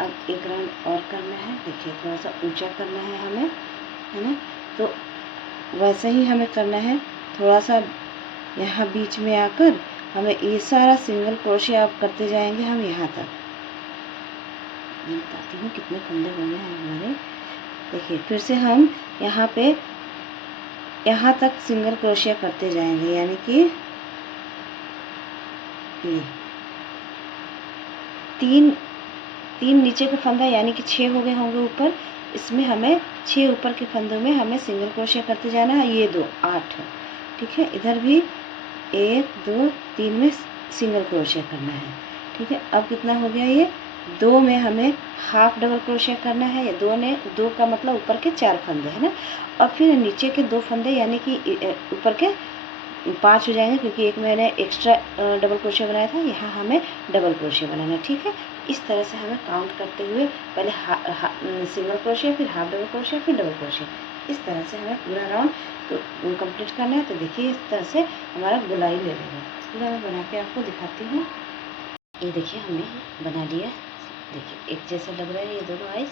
अब एक राउंड और करना है। देखिए थोड़ा सा ऊंचा करना है हमें, है ना। तो वैसे ही हमें करना है, थोड़ा सा यहाँ बीच में आकर हमें ये सारा सिंगल क्रोशिया आप करते जाएंगे हम यहाँ तक। मैं बताती हूँ कितने फंदे होने हैं हमारे। देखिए फिर से हम यहाँ पे यहाँ तक सिंगल क्रोशिया करते जाएंगे, यानी कि ये 3 नीचे का फंदा, यानी कि 6 हो गए होंगे ऊपर। इसमें हमें 6 ऊपर के फंदों में हमें सिंगल क्रोशिया करते जाना है। ये 2 8, ठीक है। इधर भी 1 2 3 में सिंगल क्रोशिया करना है। ठीक है, अब कितना हो गया, ये 2 में हमें हाफ डबल क्रोशिया करना है। 2 का मतलब ऊपर के 4 फंदे है ना, और फिर नीचे के 2 फंदे, यानी कि ऊपर के 5 हो जाएंगे, क्योंकि एक मैंने एक्स्ट्रा डबल क्रोशिया बनाया था। यहाँ हमें डबल क्रोशिया बनाना है। ठीक है, इस तरह से हमें काउंट करते हुए पहले सिंगल क्रोशिया, फिर हाफ डबल क्रोशिया, फिर डबल क्रोशिया, इस तरह से हमें पूरा राउंड कंप्लीट करना है। तो देखिए इस तरह से हमारा गोलाई ले लेंगे। पूरा मैं बना के आपको दिखाती हूँ। ये देखिए हमने बना लिया। देखिए एक जैसा लग रहा है ये दोनों आइज,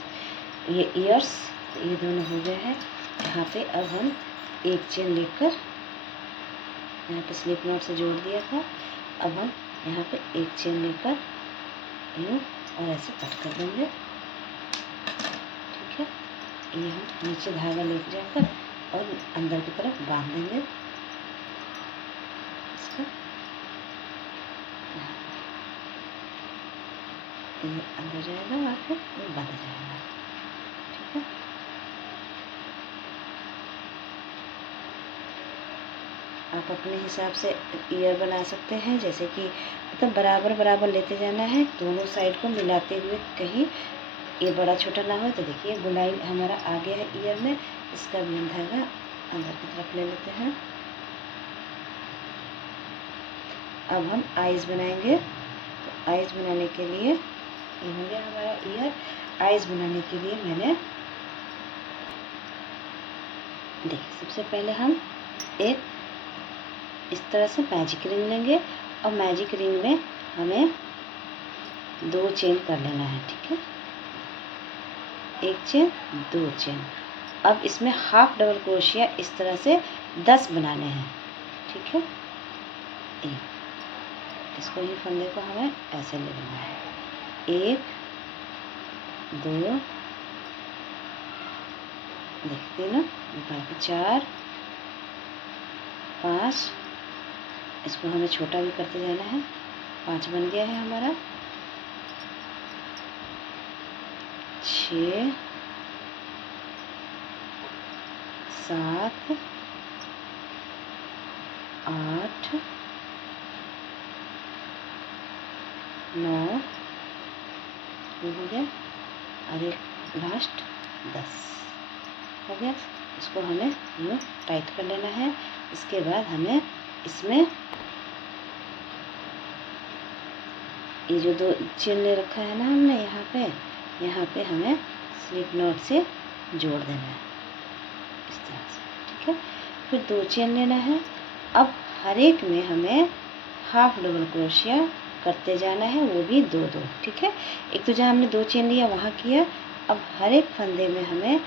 ये ईयर्स, ये दोनों हो गए हैं। यहाँ पे अब हम एक चेन लेकर यहाँ पे स्लिप नॉट से जोड़ दिया था। अब हम यहाँ पे एक चेन लेकर यूँ और ऐसे कट कर देंगे। ठीक है, ये हम नीचे धागा लेके जाकर और अंदर की तरफ बांध देंगे इसको। ये अंदर जाएगा और फिर ये बंद जाएगा। ठीक है, आप अपने हिसाब से ईयर बना सकते हैं, जैसे कि मतलब बराबर बराबर लेते जाना है, दोनों साइड को मिलाते हुए, कहीं ये बड़ा छोटा ना हो। तो देखिए गोलाई हमारा आ गया है ईयर में, इसका भी हम धागा अंदर की तरफ ले लेते हैं। अब हम आइज बनाएंगे। तो आइज़ बनाने के लिए, ये हो गया हमारा ईयर। आइज़ बनाने के लिए मैंने देखिए, सबसे पहले हम एक इस तरह से मैजिक रिंग लेंगे और मैजिक रिंग में हमें 2 चेन कर लेना है, ठीक है। 1 चेन 2 चेन। अब इसमें हाफ डबल क्रोशिया इस तरह से 10 बनाने हैं, ठीक है। इसको ही फंदे को हमें ऐसे ले लेना है, 1 2 देखते ना, 4 5, इसको हमें छोटा भी करते जाना है। 5 बन गया है हमारा, 6 7 8 9 हो गया, और एक लास्ट 10 हो गया। इसको हमें यूँ टाइट कर लेना है। इसके बाद हमें इसमें ये जो 2 चेन ले रखा है ना हमने यहाँ पे हमें स्लिप नॉट से जोड़ देना है इस तरह से, ठीक है। फिर 2 चेन लेना है। अब हर एक में हमें हाफ डबल क्रोशिया करते जाना है, वो भी 2-2, ठीक है। एक तो जहाँ हमने 2 चेन लिया वहाँ किया, अब हर एक फंदे में हमें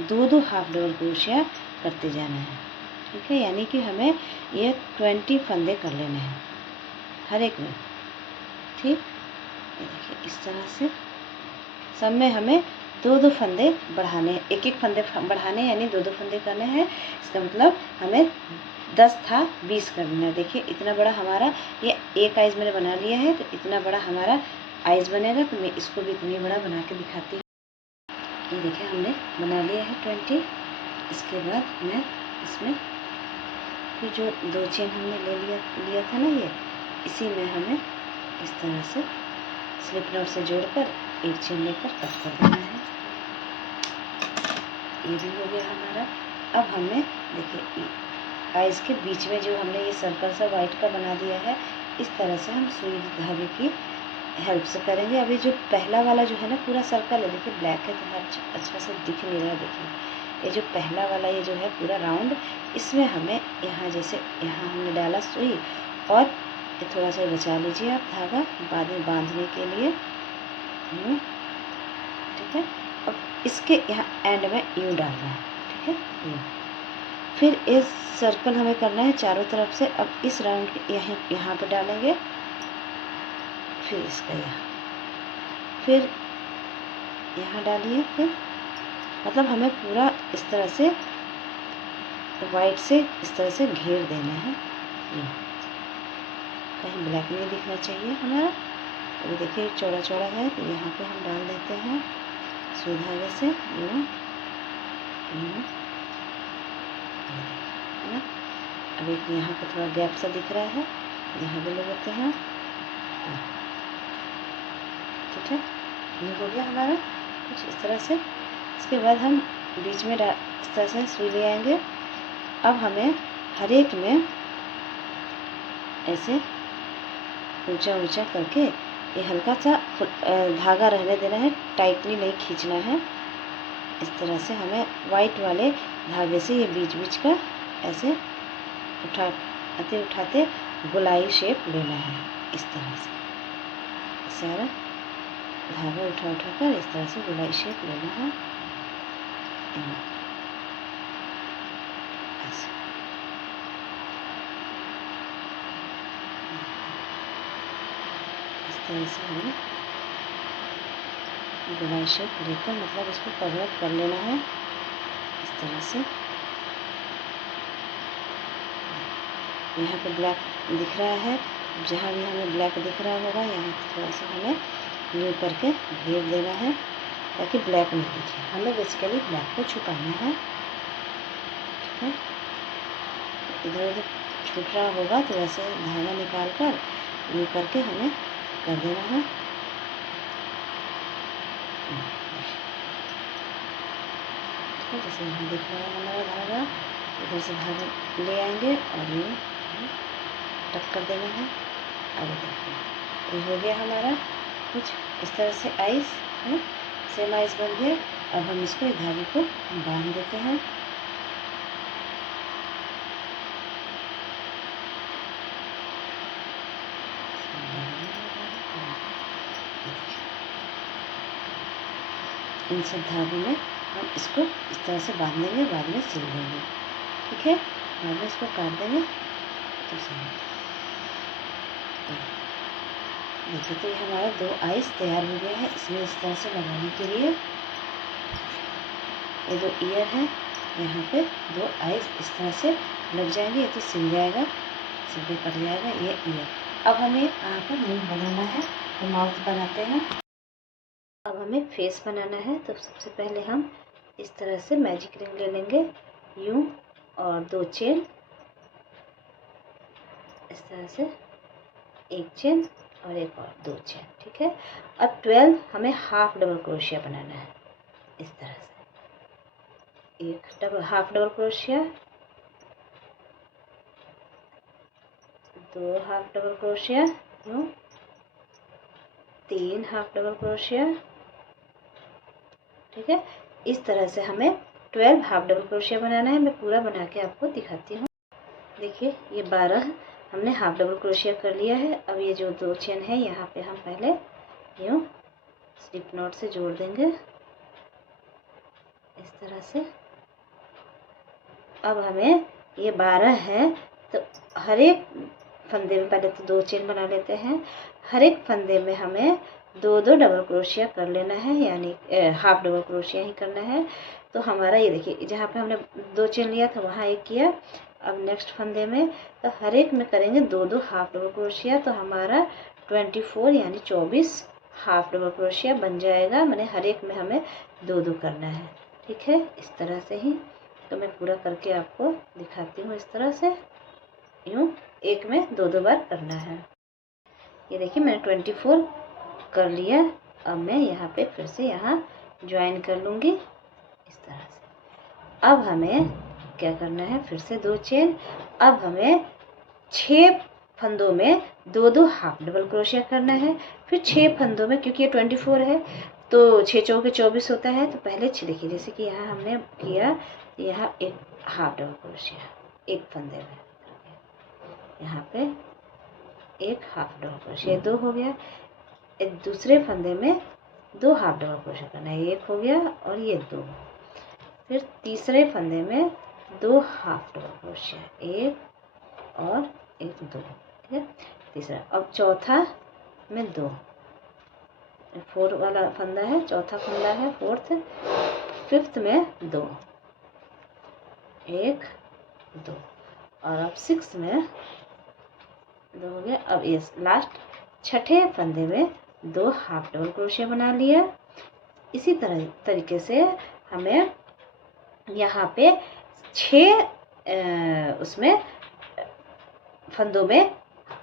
2-2 हाफ डबल क्रोशिया करते जाना है, ठीक है। यानी कि हमें ये 20 फंदे कर लेने हैं हर एक में, ठीक। ये देखिए इस तरह से सब में हमें 2-2 फंदे बढ़ाने, एक फंदे बढ़ाने, यानी 2-2 फंदे करने हैं। इसका मतलब हमें 10 था 20 करना है। देखिए इतना बड़ा हमारा ये एक आइज़ मैंने बना लिया है, तो इतना बड़ा हमारा आइज़ बनेगा। तो मैं इसको भी इतनी बड़ा बना के दिखाती हूँ। ये देखिए हमने बना लिया है 20। इसके बाद मैं इसमें फिर जो 2 चेन हमने लिया था ना, ये इसी में हमें इस तरह से स्लिप नॉट से जोड़कर 1 चेन लेकर कट कर देना है। ये भी हो गया हमारा। अब हमने देखिए आइज़ के बीच में जो हमने ये सर्कल सा वाइट का बना दिया है, इस तरह से हम सुई धागे की हेल्प से करेंगे। अभी जो पहला वाला जो है ना पूरा सर्कल है, देखिए ब्लैक है तो अच्छा से दिख नहीं रहा। देखिए ये जो पहला वाला ये जो है पूरा राउंड, इसमें हमें यहाँ जैसे यहाँ हमने डाला सुई, और ये थोड़ा सा बचा लीजिए आप धागा बाद में बांधने के लिए, ठीक है। अब इसके यहाँ एंड में यूँ डालना है, ठीक है। यूँ फिर इस सर्कल हमें करना है चारों तरफ से। अब इस राउंड के यहाँ पे डालेंगे, फिर इसका फिर यहाँ डालिए, फिर मतलब हमें पूरा इस तरह से वाइट से इस तरह से घेर देना है। कहीं ब्लैक नहीं दिखना चाहिए हमारा। अभी देखिए चौड़ा चौड़ा है, तो यहाँ पे हम डाल देते हैं सुई धागे से यूँ यूँ, है ना। अभी यहाँ पे थोड़ा गैप सा दिख रहा है, यहाँ भी ले लेते हैं, ठीक है। ये हो गया हमारा कुछ इस तरह से। इसके बाद हम बीच में इस तरह से सुई ले आएंगे। अब हमें हर एक में ऐसे ऊंचा ऊंचा करके ये हल्का सा धागा रहने देना है, टाइटली नहीं खींचना है। इस तरह से हमें वाइट वाले धागे से ये बीच बीच का ऐसे उठाते गोलाई शेप लेना है। इस तरह से सारा धागा उठा कर इस तरह से गोलाई शेप लेना है, ऐसे। इस तरह से हमें गोलाई शेप लेकर मतलब इसको कवर कर लेना है इस तरह से। यहाँ पे ब्लैक दिख रहा है, जहाँ भी हमें ब्लैक दिख रहा होगा यहाँ थोड़ा सा हमें यूँ करके घेर देना है, ताकि ब्लैक नहीं दिखे। हमें बेसिकली ब्लैक को छुपाना है, ठीक है। इधर उधर छूट रहा होगा तो वैसे धागा निकाल कर यूँ करके हमें कर देना है। ठीक है, जैसे यहाँ दिख रहा है हमारा धागा, इधर से धागा ले आएंगे और ये टक कर देना है। अब देखिए ये हो गया हमारा कुछ इस तरह से आइस है, सेम आइस बन गया। अब हम इसको इस धागे को बांध देते हैं। इन सब धागों में हम इसको इस तरह से बांध देंगे, बाद में सिल देंगे। ठीक है, बाद में इसको काट देंगे तो सही। देखिए तो ये हमारा 2 आइस तैयार हो गया है। इसमें इस तरह से लगाने के लिए ये 2 ईयर है, यहाँ पे 2 आइस इस तरह से लग जाएंगे। ये तो सिल जाएगा, सिल के कट जाएगा ये ईयर। अब हमें यहाँ पर मुंह बनाना है, तो माउथ बनाते हैं। अब हमें फेस बनाना है, तो सबसे पहले हम इस तरह से मैजिक रिंग ले लेंगे यूं, और 2 चेन इस तरह से, एक चेन और एक और 2 चेन। ठीक है, अब 12 हमें हाफ डबल क्रोशिया बनाना है। इस तरह से एक half double crochet, 2 half double crochet यूं, 3 हाफ डबल क्रोशिया। ठीक है, इस तरह से हमें 12 हाफ डबल क्रोशिया बनाना है। मैं पूरा बना के आपको दिखाती हूँ। देखिए ये 12 हमने हाफ डबल क्रोशिया कर लिया है। अब ये जो 2 चेन है यहाँ पे हम पहले यूँ स्लिप नॉट से जोड़ देंगे इस तरह से। अब हमें ये 12 है, तो हर एक फंदे में पहले तो 2 चेन बना लेते हैं। हर एक फंदे में हमें 2-2 डबल क्रोशिया कर लेना है, यानी हाफ डबल क्रोशिया ही करना है। तो हमारा ये देखिए जहाँ पे हमने 2 चेन लिया था वहाँ एक किया। अब नेक्स्ट फंदे में तो हर एक में करेंगे 2-2 हाफ डबल क्रोशिया, तो हमारा 24 यानी 24 हाफ डबल क्रोशिया बन जाएगा। मैंने हर एक में हमें 2-2 करना है। ठीक है, इस तरह से ही। तो मैं पूरा करके आपको दिखाती हूँ। इस तरह से यूँ एक में 2-2 बार करना है। ये देखिए मैंने 24 कर लिया। अब मैं यहाँ पे फिर से यहाँ ज्वाइन कर लूँगी इस तरह से। अब हमें क्या करना है, फिर से 2 चेन। अब हमें 6 फंदों में 2-2 हाफ डबल क्रोशिया करना है। फिर 6 फंदों में, क्योंकि ये 24 है तो 6 चौके 24 होता है, तो पहले देखिए जैसे कि यहाँ हमने किया, यहाँ एक हाफ डबल क्रोशिया एक फंदे में, यहाँ पे एक हाफ डबल क्रोशिया, 2 हो गया। एक दूसरे फंदे में 2 हाफ डबल क्रोशिया करना है, 1 हो गया और ये 2। फिर तीसरे फंदे में 2 हाफ डबल क्रोशिया, 1 और 1 2। ठीक है, तीसरा। अब चौथा में 2, 4 वाला फंदा है, चौथा फंदा है 4th। 5th में 2, 1 2, और अब 6th में 2 हो गया। अब ये लास्ट छठे फंदे में 2 हाफ डबल क्रोशिया बना लिया। इसी तरीके से हमें यहाँ पे 6 उसमें फंदों में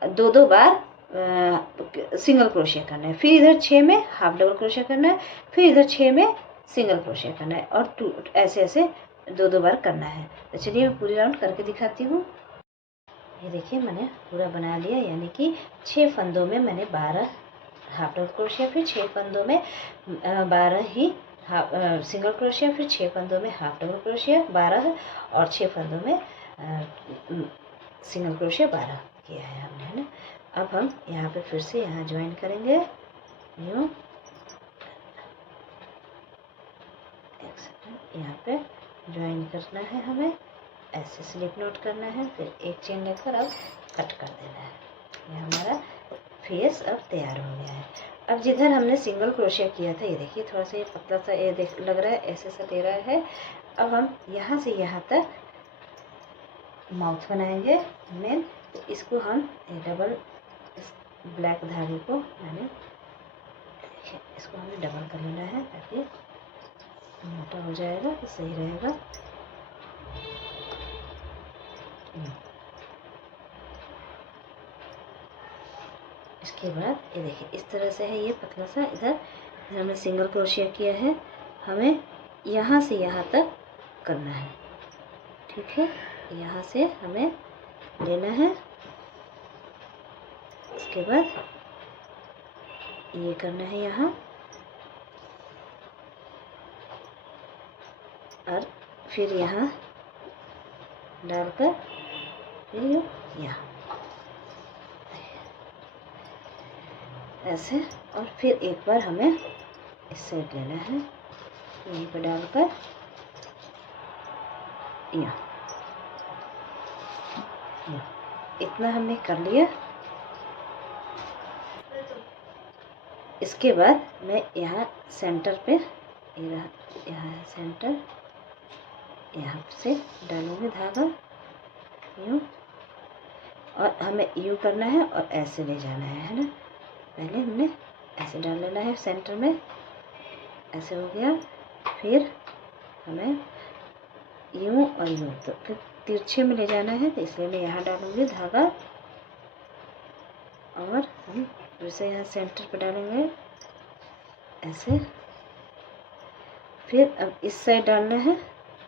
2-2 बार सिंगल क्रोशिया करना है। फिर इधर 6 में हाफ डबल क्रोशिया करना है, फिर इधर 6 में सिंगल क्रोशिया करना है, और 2 ऐसे 2-2 बार करना है। तो चलिए मैं पूरी राउंड करके दिखाती हूँ। ये देखिए मैंने पूरा बना लिया, यानी कि 6 फंदों में मैंने 12 हाफ डबल क्रोशिया, फिर 6 फंदों में 12 ही सिंगल क्रोशिया, फिर 6 फंदों में हाफ डबल क्रोशिया 12, और 6 फंदों में सिंगल क्रोशिया 12 किया है हमने, है ना। अब हम यहाँ पे फिर से यहाँ ज्वाइन करेंगे यूँ। एक सेकंड, यहाँ पे ज्वाइन करना है हमें, ऐसे स्लिप नॉट करना है, फिर एक चेन लेकर अब कट कर देना है। ये हमारा फेस अब तैयार हो गया है। अब जिधर हमने सिंगल क्रोशिया किया था, ये देखिए थोड़ा सा ये पतला सा ये लग रहा है, ऐसे सा दे रहा है। अब हम यहाँ से यहाँ तक माउथ बनाएंगे मेन, तो इसको हम डबल ब्लैक धागे को मैंने इसको हमें डबल कर लेना है, ताकि मोटा हो जाएगा तो सही रहेगा। इसके बाद ये देखिए इस तरह से है, ये पतला सा। इधर हमने सिंगल क्रोशिया किया है, हमें यहाँ से यहाँ तक करना है। ठीक है, यहाँ से हमें लेना है। इसके बाद ये करना है यहाँ, और फिर यहाँ डालकर फिर यहाँ ऐसे, और फिर एक बार हमें इस साइड लेना है, यहीं पर डालकर यहाँ इतना हमने कर लिया। इसके बाद मैं यहाँ सेंटर पे, यहाँ सेंटर, यहाँ से डालूंगी धागा यूँ, और हमें यूँ करना है और ऐसे ले जाना है ना। पहले हमने ऐसे डाल लेना है सेंटर में, ऐसे हो गया। फिर हमें यूँ और यूँ, तो फिर तिरछे में ले जाना है, तो इसलिए मैं यहाँ डालूंगी धागा, और हम जैसे यहाँ सेंटर पे डालेंगे ऐसे। फिर अब इस साइड डालना है,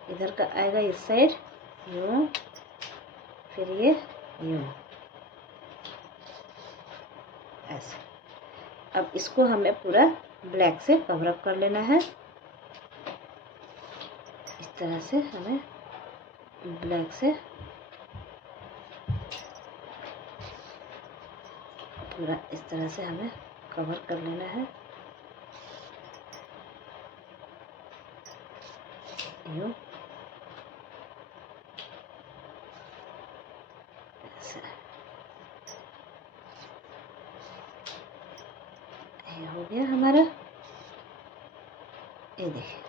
इधर का आएगा इस साइड यूँ, फिर ये यूँ ऐसे। अब इसको हमें पूरा ब्लैक से कवर अप कर लेना है। इस तरह से हमें ब्लैक से पूरा इस तरह से हमें कवर कर लेना है यूँ ऐसे। ये हो गया हमारा, ये देखिए।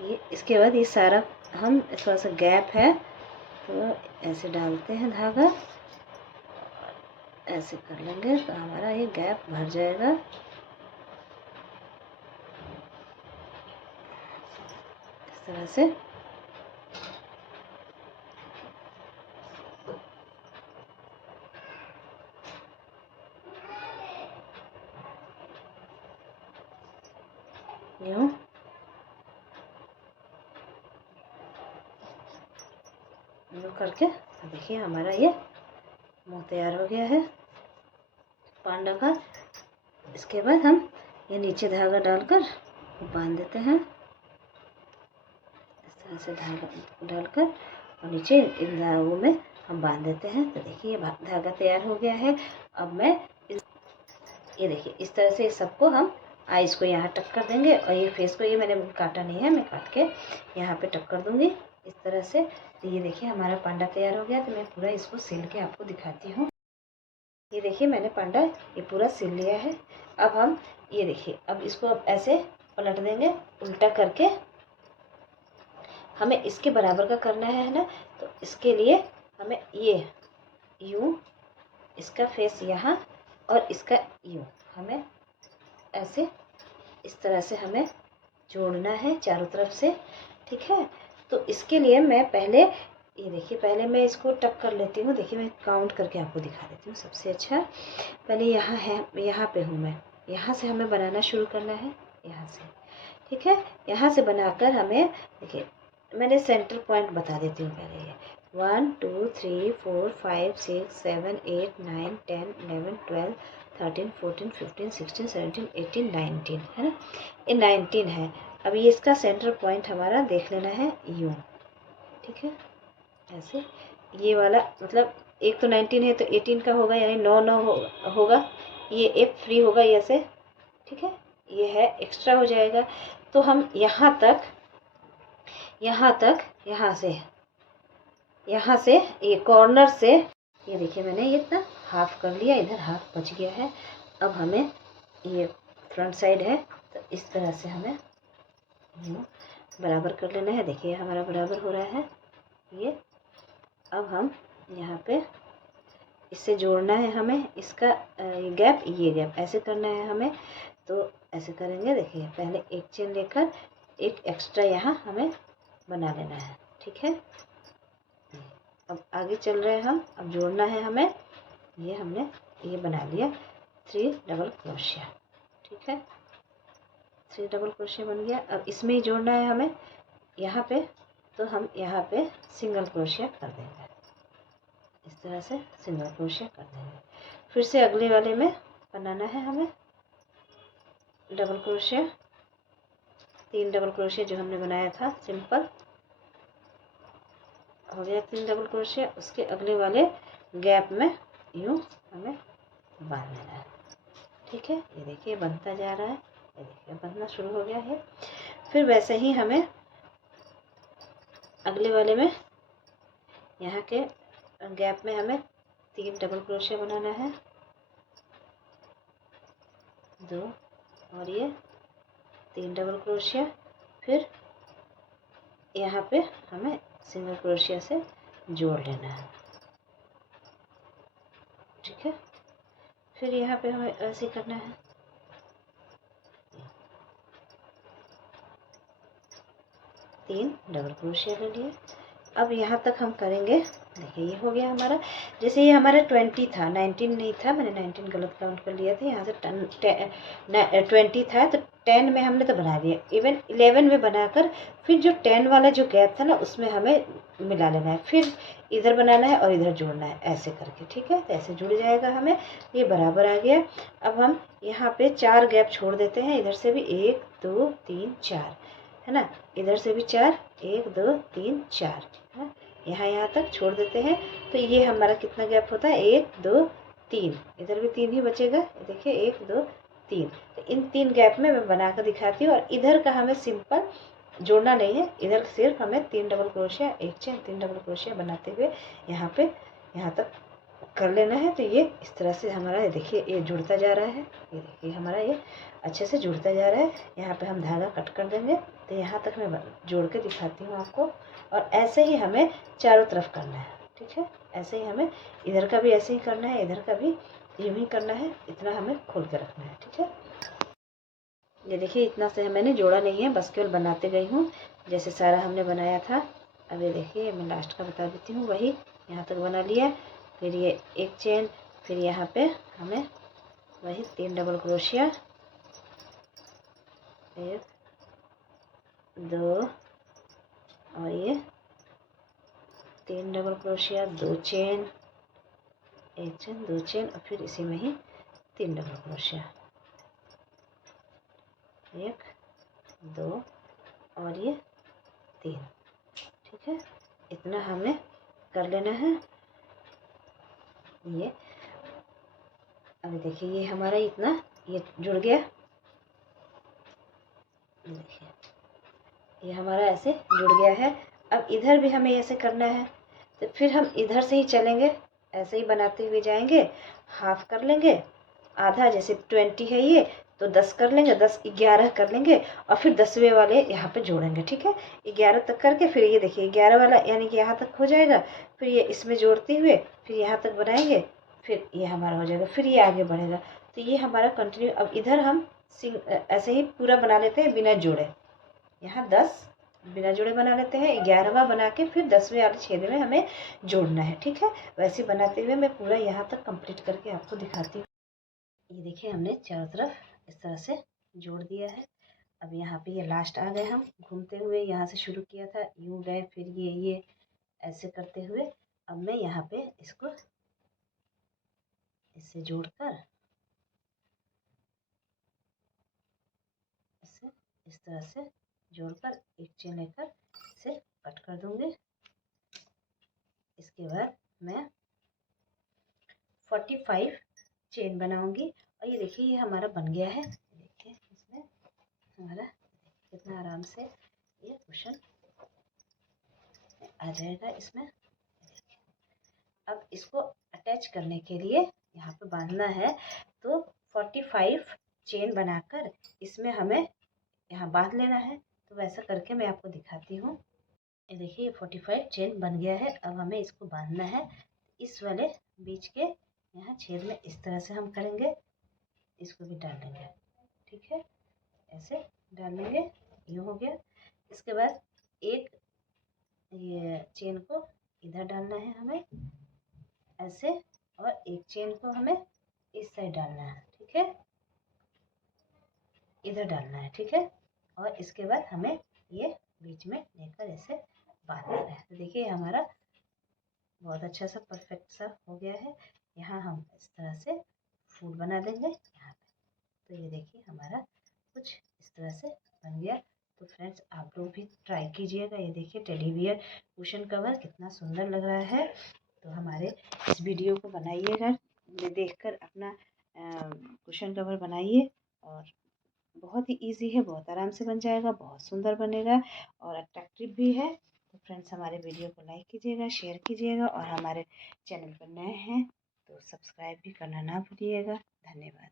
ये इसके बाद ये सारा हम थोड़ा सा गैप है तो ऐसे डालते हैं धागा, ऐसे कर लेंगे तो हमारा ये गैप भर जाएगा। इस तरह से यूँ करके देखिए हमारा ये मुंह तैयार हो गया है पांडा का। इसके बाद हम ये नीचे धागा डालकर बांध देते हैं, इस तरह से धागा डालकर और नीचे इन धागों में हम बांध देते हैं। तो देखिए ये धागा तैयार हो गया है। अब मैं ये देखिए इस तरह से सबको हम आइज़ को यहाँ टक कर देंगे, और ये फेस को, ये मैंने काटा नहीं है, मैं काट के यहाँ पे टक कर दूँगी इस तरह से। तो ये देखिए हमारा पांडा तैयार हो गया। तो मैं पूरा इसको सिल के आपको दिखाती हूँ। ये देखिए मैंने पांडा ये पूरा सिल लिया है। अब हम ये देखिए, अब इसको अब ऐसे पलट देंगे उल्टा करके। हमें इसके बराबर का करना है ना, तो इसके लिए हमें ये यूँ, इसका फेस यहाँ और इसका यूँ, हमें ऐसे इस तरह से हमें जोड़ना है चारों तरफ से, ठीक है। तो इसके लिए मैं पहले ये देखिए, पहले मैं इसको टक कर लेती हूँ। देखिए मैं काउंट करके आपको दिखा देती हूँ सबसे अच्छा। पहले यहाँ है, यहाँ पे हूँ मैं, यहाँ से हमें बनाना शुरू करना है, यहाँ से, ठीक है। यहाँ से बनाकर हमें देखिए मैंने सेंटर पॉइंट बता देती हूँ पहले। ये 1 2 3 4 5 6 7 8 9 10 11 12 13 14 15 16 17 18 19 है ना, ये 19 है। अब ये इसका सेंटर पॉइंट हमारा देख लेना है यूँ, ठीक है। ऐसे ये वाला मतलब एक तो 19 है तो 18 का होगा, यानी 9 9 होगा, ये एक फ्री होगा ये से, ठीक है। ये है एक्स्ट्रा हो जाएगा। तो हम यहाँ तक यहाँ से ये कॉर्नर से, ये देखिए मैंने ये इतना हाफ कर लिया, इधर हाफ बच गया है। अब हमें ये फ्रंट साइड है तो इस तरह से हमें बराबर कर लेना है। देखिए हमारा बराबर हो रहा है ये। अब हम यहाँ पे इससे जोड़ना है हमें, इसका ये गैप ऐसे करना है हमें। तो ऐसे करेंगे, देखिए पहले एक चेन लेकर एक एक्स्ट्रा यहाँ हमें बना लेना है, ठीक है। अब आगे चल रहे हैं हम, अब जोड़ना है हमें। ये हमने ये बना लिया 3 डबल क्रोशिया, ठीक है। 3 डबल क्रोशिया बन गया। अब इसमें ही जोड़ना है हमें यहाँ पे, तो हम यहाँ पे सिंगल क्रोशिया कर देंगे, इस तरह से सिंगल क्रोशिया कर देंगे। फिर से अगले वाले में बनाना है हमें डबल क्रोशिया, 3 डबल क्रोशिया जो हमने बनाया था सिंपल, हो गया 3 डबल क्रोशिया। उसके अगले वाले गैप में यूँ हमें बांध देना है, ठीक है। ये देखिए बनता जा रहा है, ये देखिए बनना शुरू हो गया है। फिर वैसे ही हमें अगले वाले में यहाँ के गैप में हमें 3 डबल क्रोशिया बनाना है, 2 और ये 3 डबल क्रोशिया। फिर यहाँ पे हमें सिंगल क्रोशिया से जोड़ लेना है, ठीक है। फिर यहाँ पे हमें ऐसे करना है, 3 डबल क्रोशिया ले लिए। अब यहाँ तक हम करेंगे, देखिए ये हो गया हमारा। जैसे ये हमारा 20 था, 19 नहीं था, मैंने 19 गलत काउंट कर लिया था। यहाँ से 20 था तो 10 में हमने तो बना दिया, इवन 11 में बनाकर फिर जो 10 वाला जो गैप था ना उसमें हमें मिला लेना है, फिर इधर बनाना है और इधर जोड़ना है ऐसे करके, ठीक है। तो ऐसे जुड़ जाएगा हमें, ये बराबर आ गया। अब हम यहाँ पे 4 गैप छोड़ देते हैं, इधर से भी 1 2 3 4 है ना, इधर से भी 4, 1 2 3 4 है, यहाँ तक छोड़ देते हैं। तो ये हमारा कितना गैप होता है, 1 2 3, इधर भी 3 ही बचेगा, देखिए 1 2 3। तो इन 3 गैप में मैं बना कर दिखाती हूँ। और इधर का हमें सिंपल जोड़ना नहीं है, इधर सिर्फ हमें 3 double crochet, 1 chain, 3 double crochet बनाते हुए यहाँ पे यहाँ तक कर लेना है। तो ये इस तरह से हमारा, ये देखिए ये जुड़ता जा रहा है, ये देखिए हमारा ये अच्छे से जुड़ता जा रहा है। यहाँ पे हम धागा कट कर देंगे। तो यहाँ तक मैं जोड़ के दिखाती हूँ आपको। और ऐसे ही हमें चारों तरफ करना है, ठीक है। ऐसे ही हमें इधर का भी ऐसे ही करना है, इधर का भी यूँ ही करना है, इतना हमें खोल के रखना है, ठीक है। ये देखिए इतना से मैंने जोड़ा नहीं है, बस केवल बनाते गई हूँ जैसे सारा हमने बनाया था। अब ये देखिए मैं लास्ट का बता देती हूँ, वही यहाँ तक बना लिया। फिर ये 1 चेन, फिर यहाँ पे हमें वही 3 डबल क्रोशिया, 1 2 और ये 3 double crochet, 2 chain, 1 chain 2 chain, और फिर इसी में ही 3 डबल क्रोशिया, 1 2 और ये 3, ठीक है। इतना हमें कर लेना है। ये अभी देखिए ये हमारा इतना ये जुड़ गया, देखिए ये हमारा ऐसे जुड़ गया है। अब इधर भी हमें ऐसे करना है, तो फिर हम इधर से ही चलेंगे, ऐसे ही बनाते हुए जाएंगे। हाफ कर लेंगे, आधा, जैसे 20 है ये तो 10 कर लेंगे, 10 11 कर लेंगे, और फिर 10वें वाले यहाँ पे जोड़ेंगे, ठीक है। 11 तक करके फिर ये देखिए 11 वाला यानी कि यहाँ तक हो जाएगा। फिर ये इसमें जोड़ते हुए फिर यहाँ तक बनाएंगे, फिर ये हमारा हो जाएगा, फिर ये आगे बढ़ेगा। तो ये हमारा कंटिन्यू। अब इधर हम ऐसे ही पूरा बना लेते हैं बिना जोड़े, यहाँ 10 बिना जोड़े बना लेते हैं, 11वां बना के फिर 10वें वाले छेद में हमें जोड़ना है, ठीक है। वैसे बनाते हुए मैं पूरा यहाँ तक कंप्लीट करके आपको दिखाती हूँ। ये देखिए हमने चारों तरफ इस तरह से जोड़ दिया है। अब यहाँ पे ये लास्ट आ गए, हम घूमते हुए यहाँ से शुरू किया था, यूँ गए, फिर ये ऐसे करते हुए अब मैं यहाँ पे इसको इससे जोड़कर इसे इस तरह से जोड़कर एक चेन लेकर इसे कट कर दूंगी। इसके बाद मैं 45 चेन बनाऊंगी। और ये देखिए ये हमारा बन गया है, देखिए इसमें हमारा कितना आराम से ये कुशन आ जाएगा इसमें। अब इसको अटैच करने के लिए यहाँ पे बांधना है, तो 45 चेन बनाकर इसमें हमें यहाँ बांध लेना है। तो वैसा करके मैं आपको दिखाती हूँ। ये देखिए 45 चेन बन गया है। अब हमें इसको बांधना है, इस वाले बीच के यहाँ छेद में इस तरह से हम करेंगे, इसको भी डाल लेंगे, ठीक है। ऐसे डाल लेंगे, यूँ हो गया। इसके बाद एक ये चेन को इधर डालना है हमें ऐसे, और एक चेन को हमें इस साइड डालना है, ठीक है, इधर डालना है, ठीक है। और इसके बाद हमें ये बीच में लेकर ऐसे बांध देना है। तो देखिए हमारा बहुत अच्छा सा परफेक्ट सा हो गया है। यहाँ हम इस तरह से फूल बना देंगे यहाँ पे। तो ये देखिए हमारा कुछ इस तरह से बन गया। तो फ्रेंड्स आप लोग भी ट्राई कीजिएगा। ये देखिए टेडी बियर कुशन कवर कितना सुंदर लग रहा है। तो हमारे इस वीडियो को बनाइएगा, देखकर अपना कुशन कवर बनाइए और बहुत ही इजी है, बहुत आराम से बन जाएगा, बहुत सुंदर बनेगा और अट्रैक्टिव भी है। तो फ्रेंड्स हमारे वीडियो को लाइक कीजिएगा, शेयर कीजिएगा और हमारे चैनल पर नए हैं तो सब्सक्राइब भी करना ना भूलिएगा। धन्यवाद।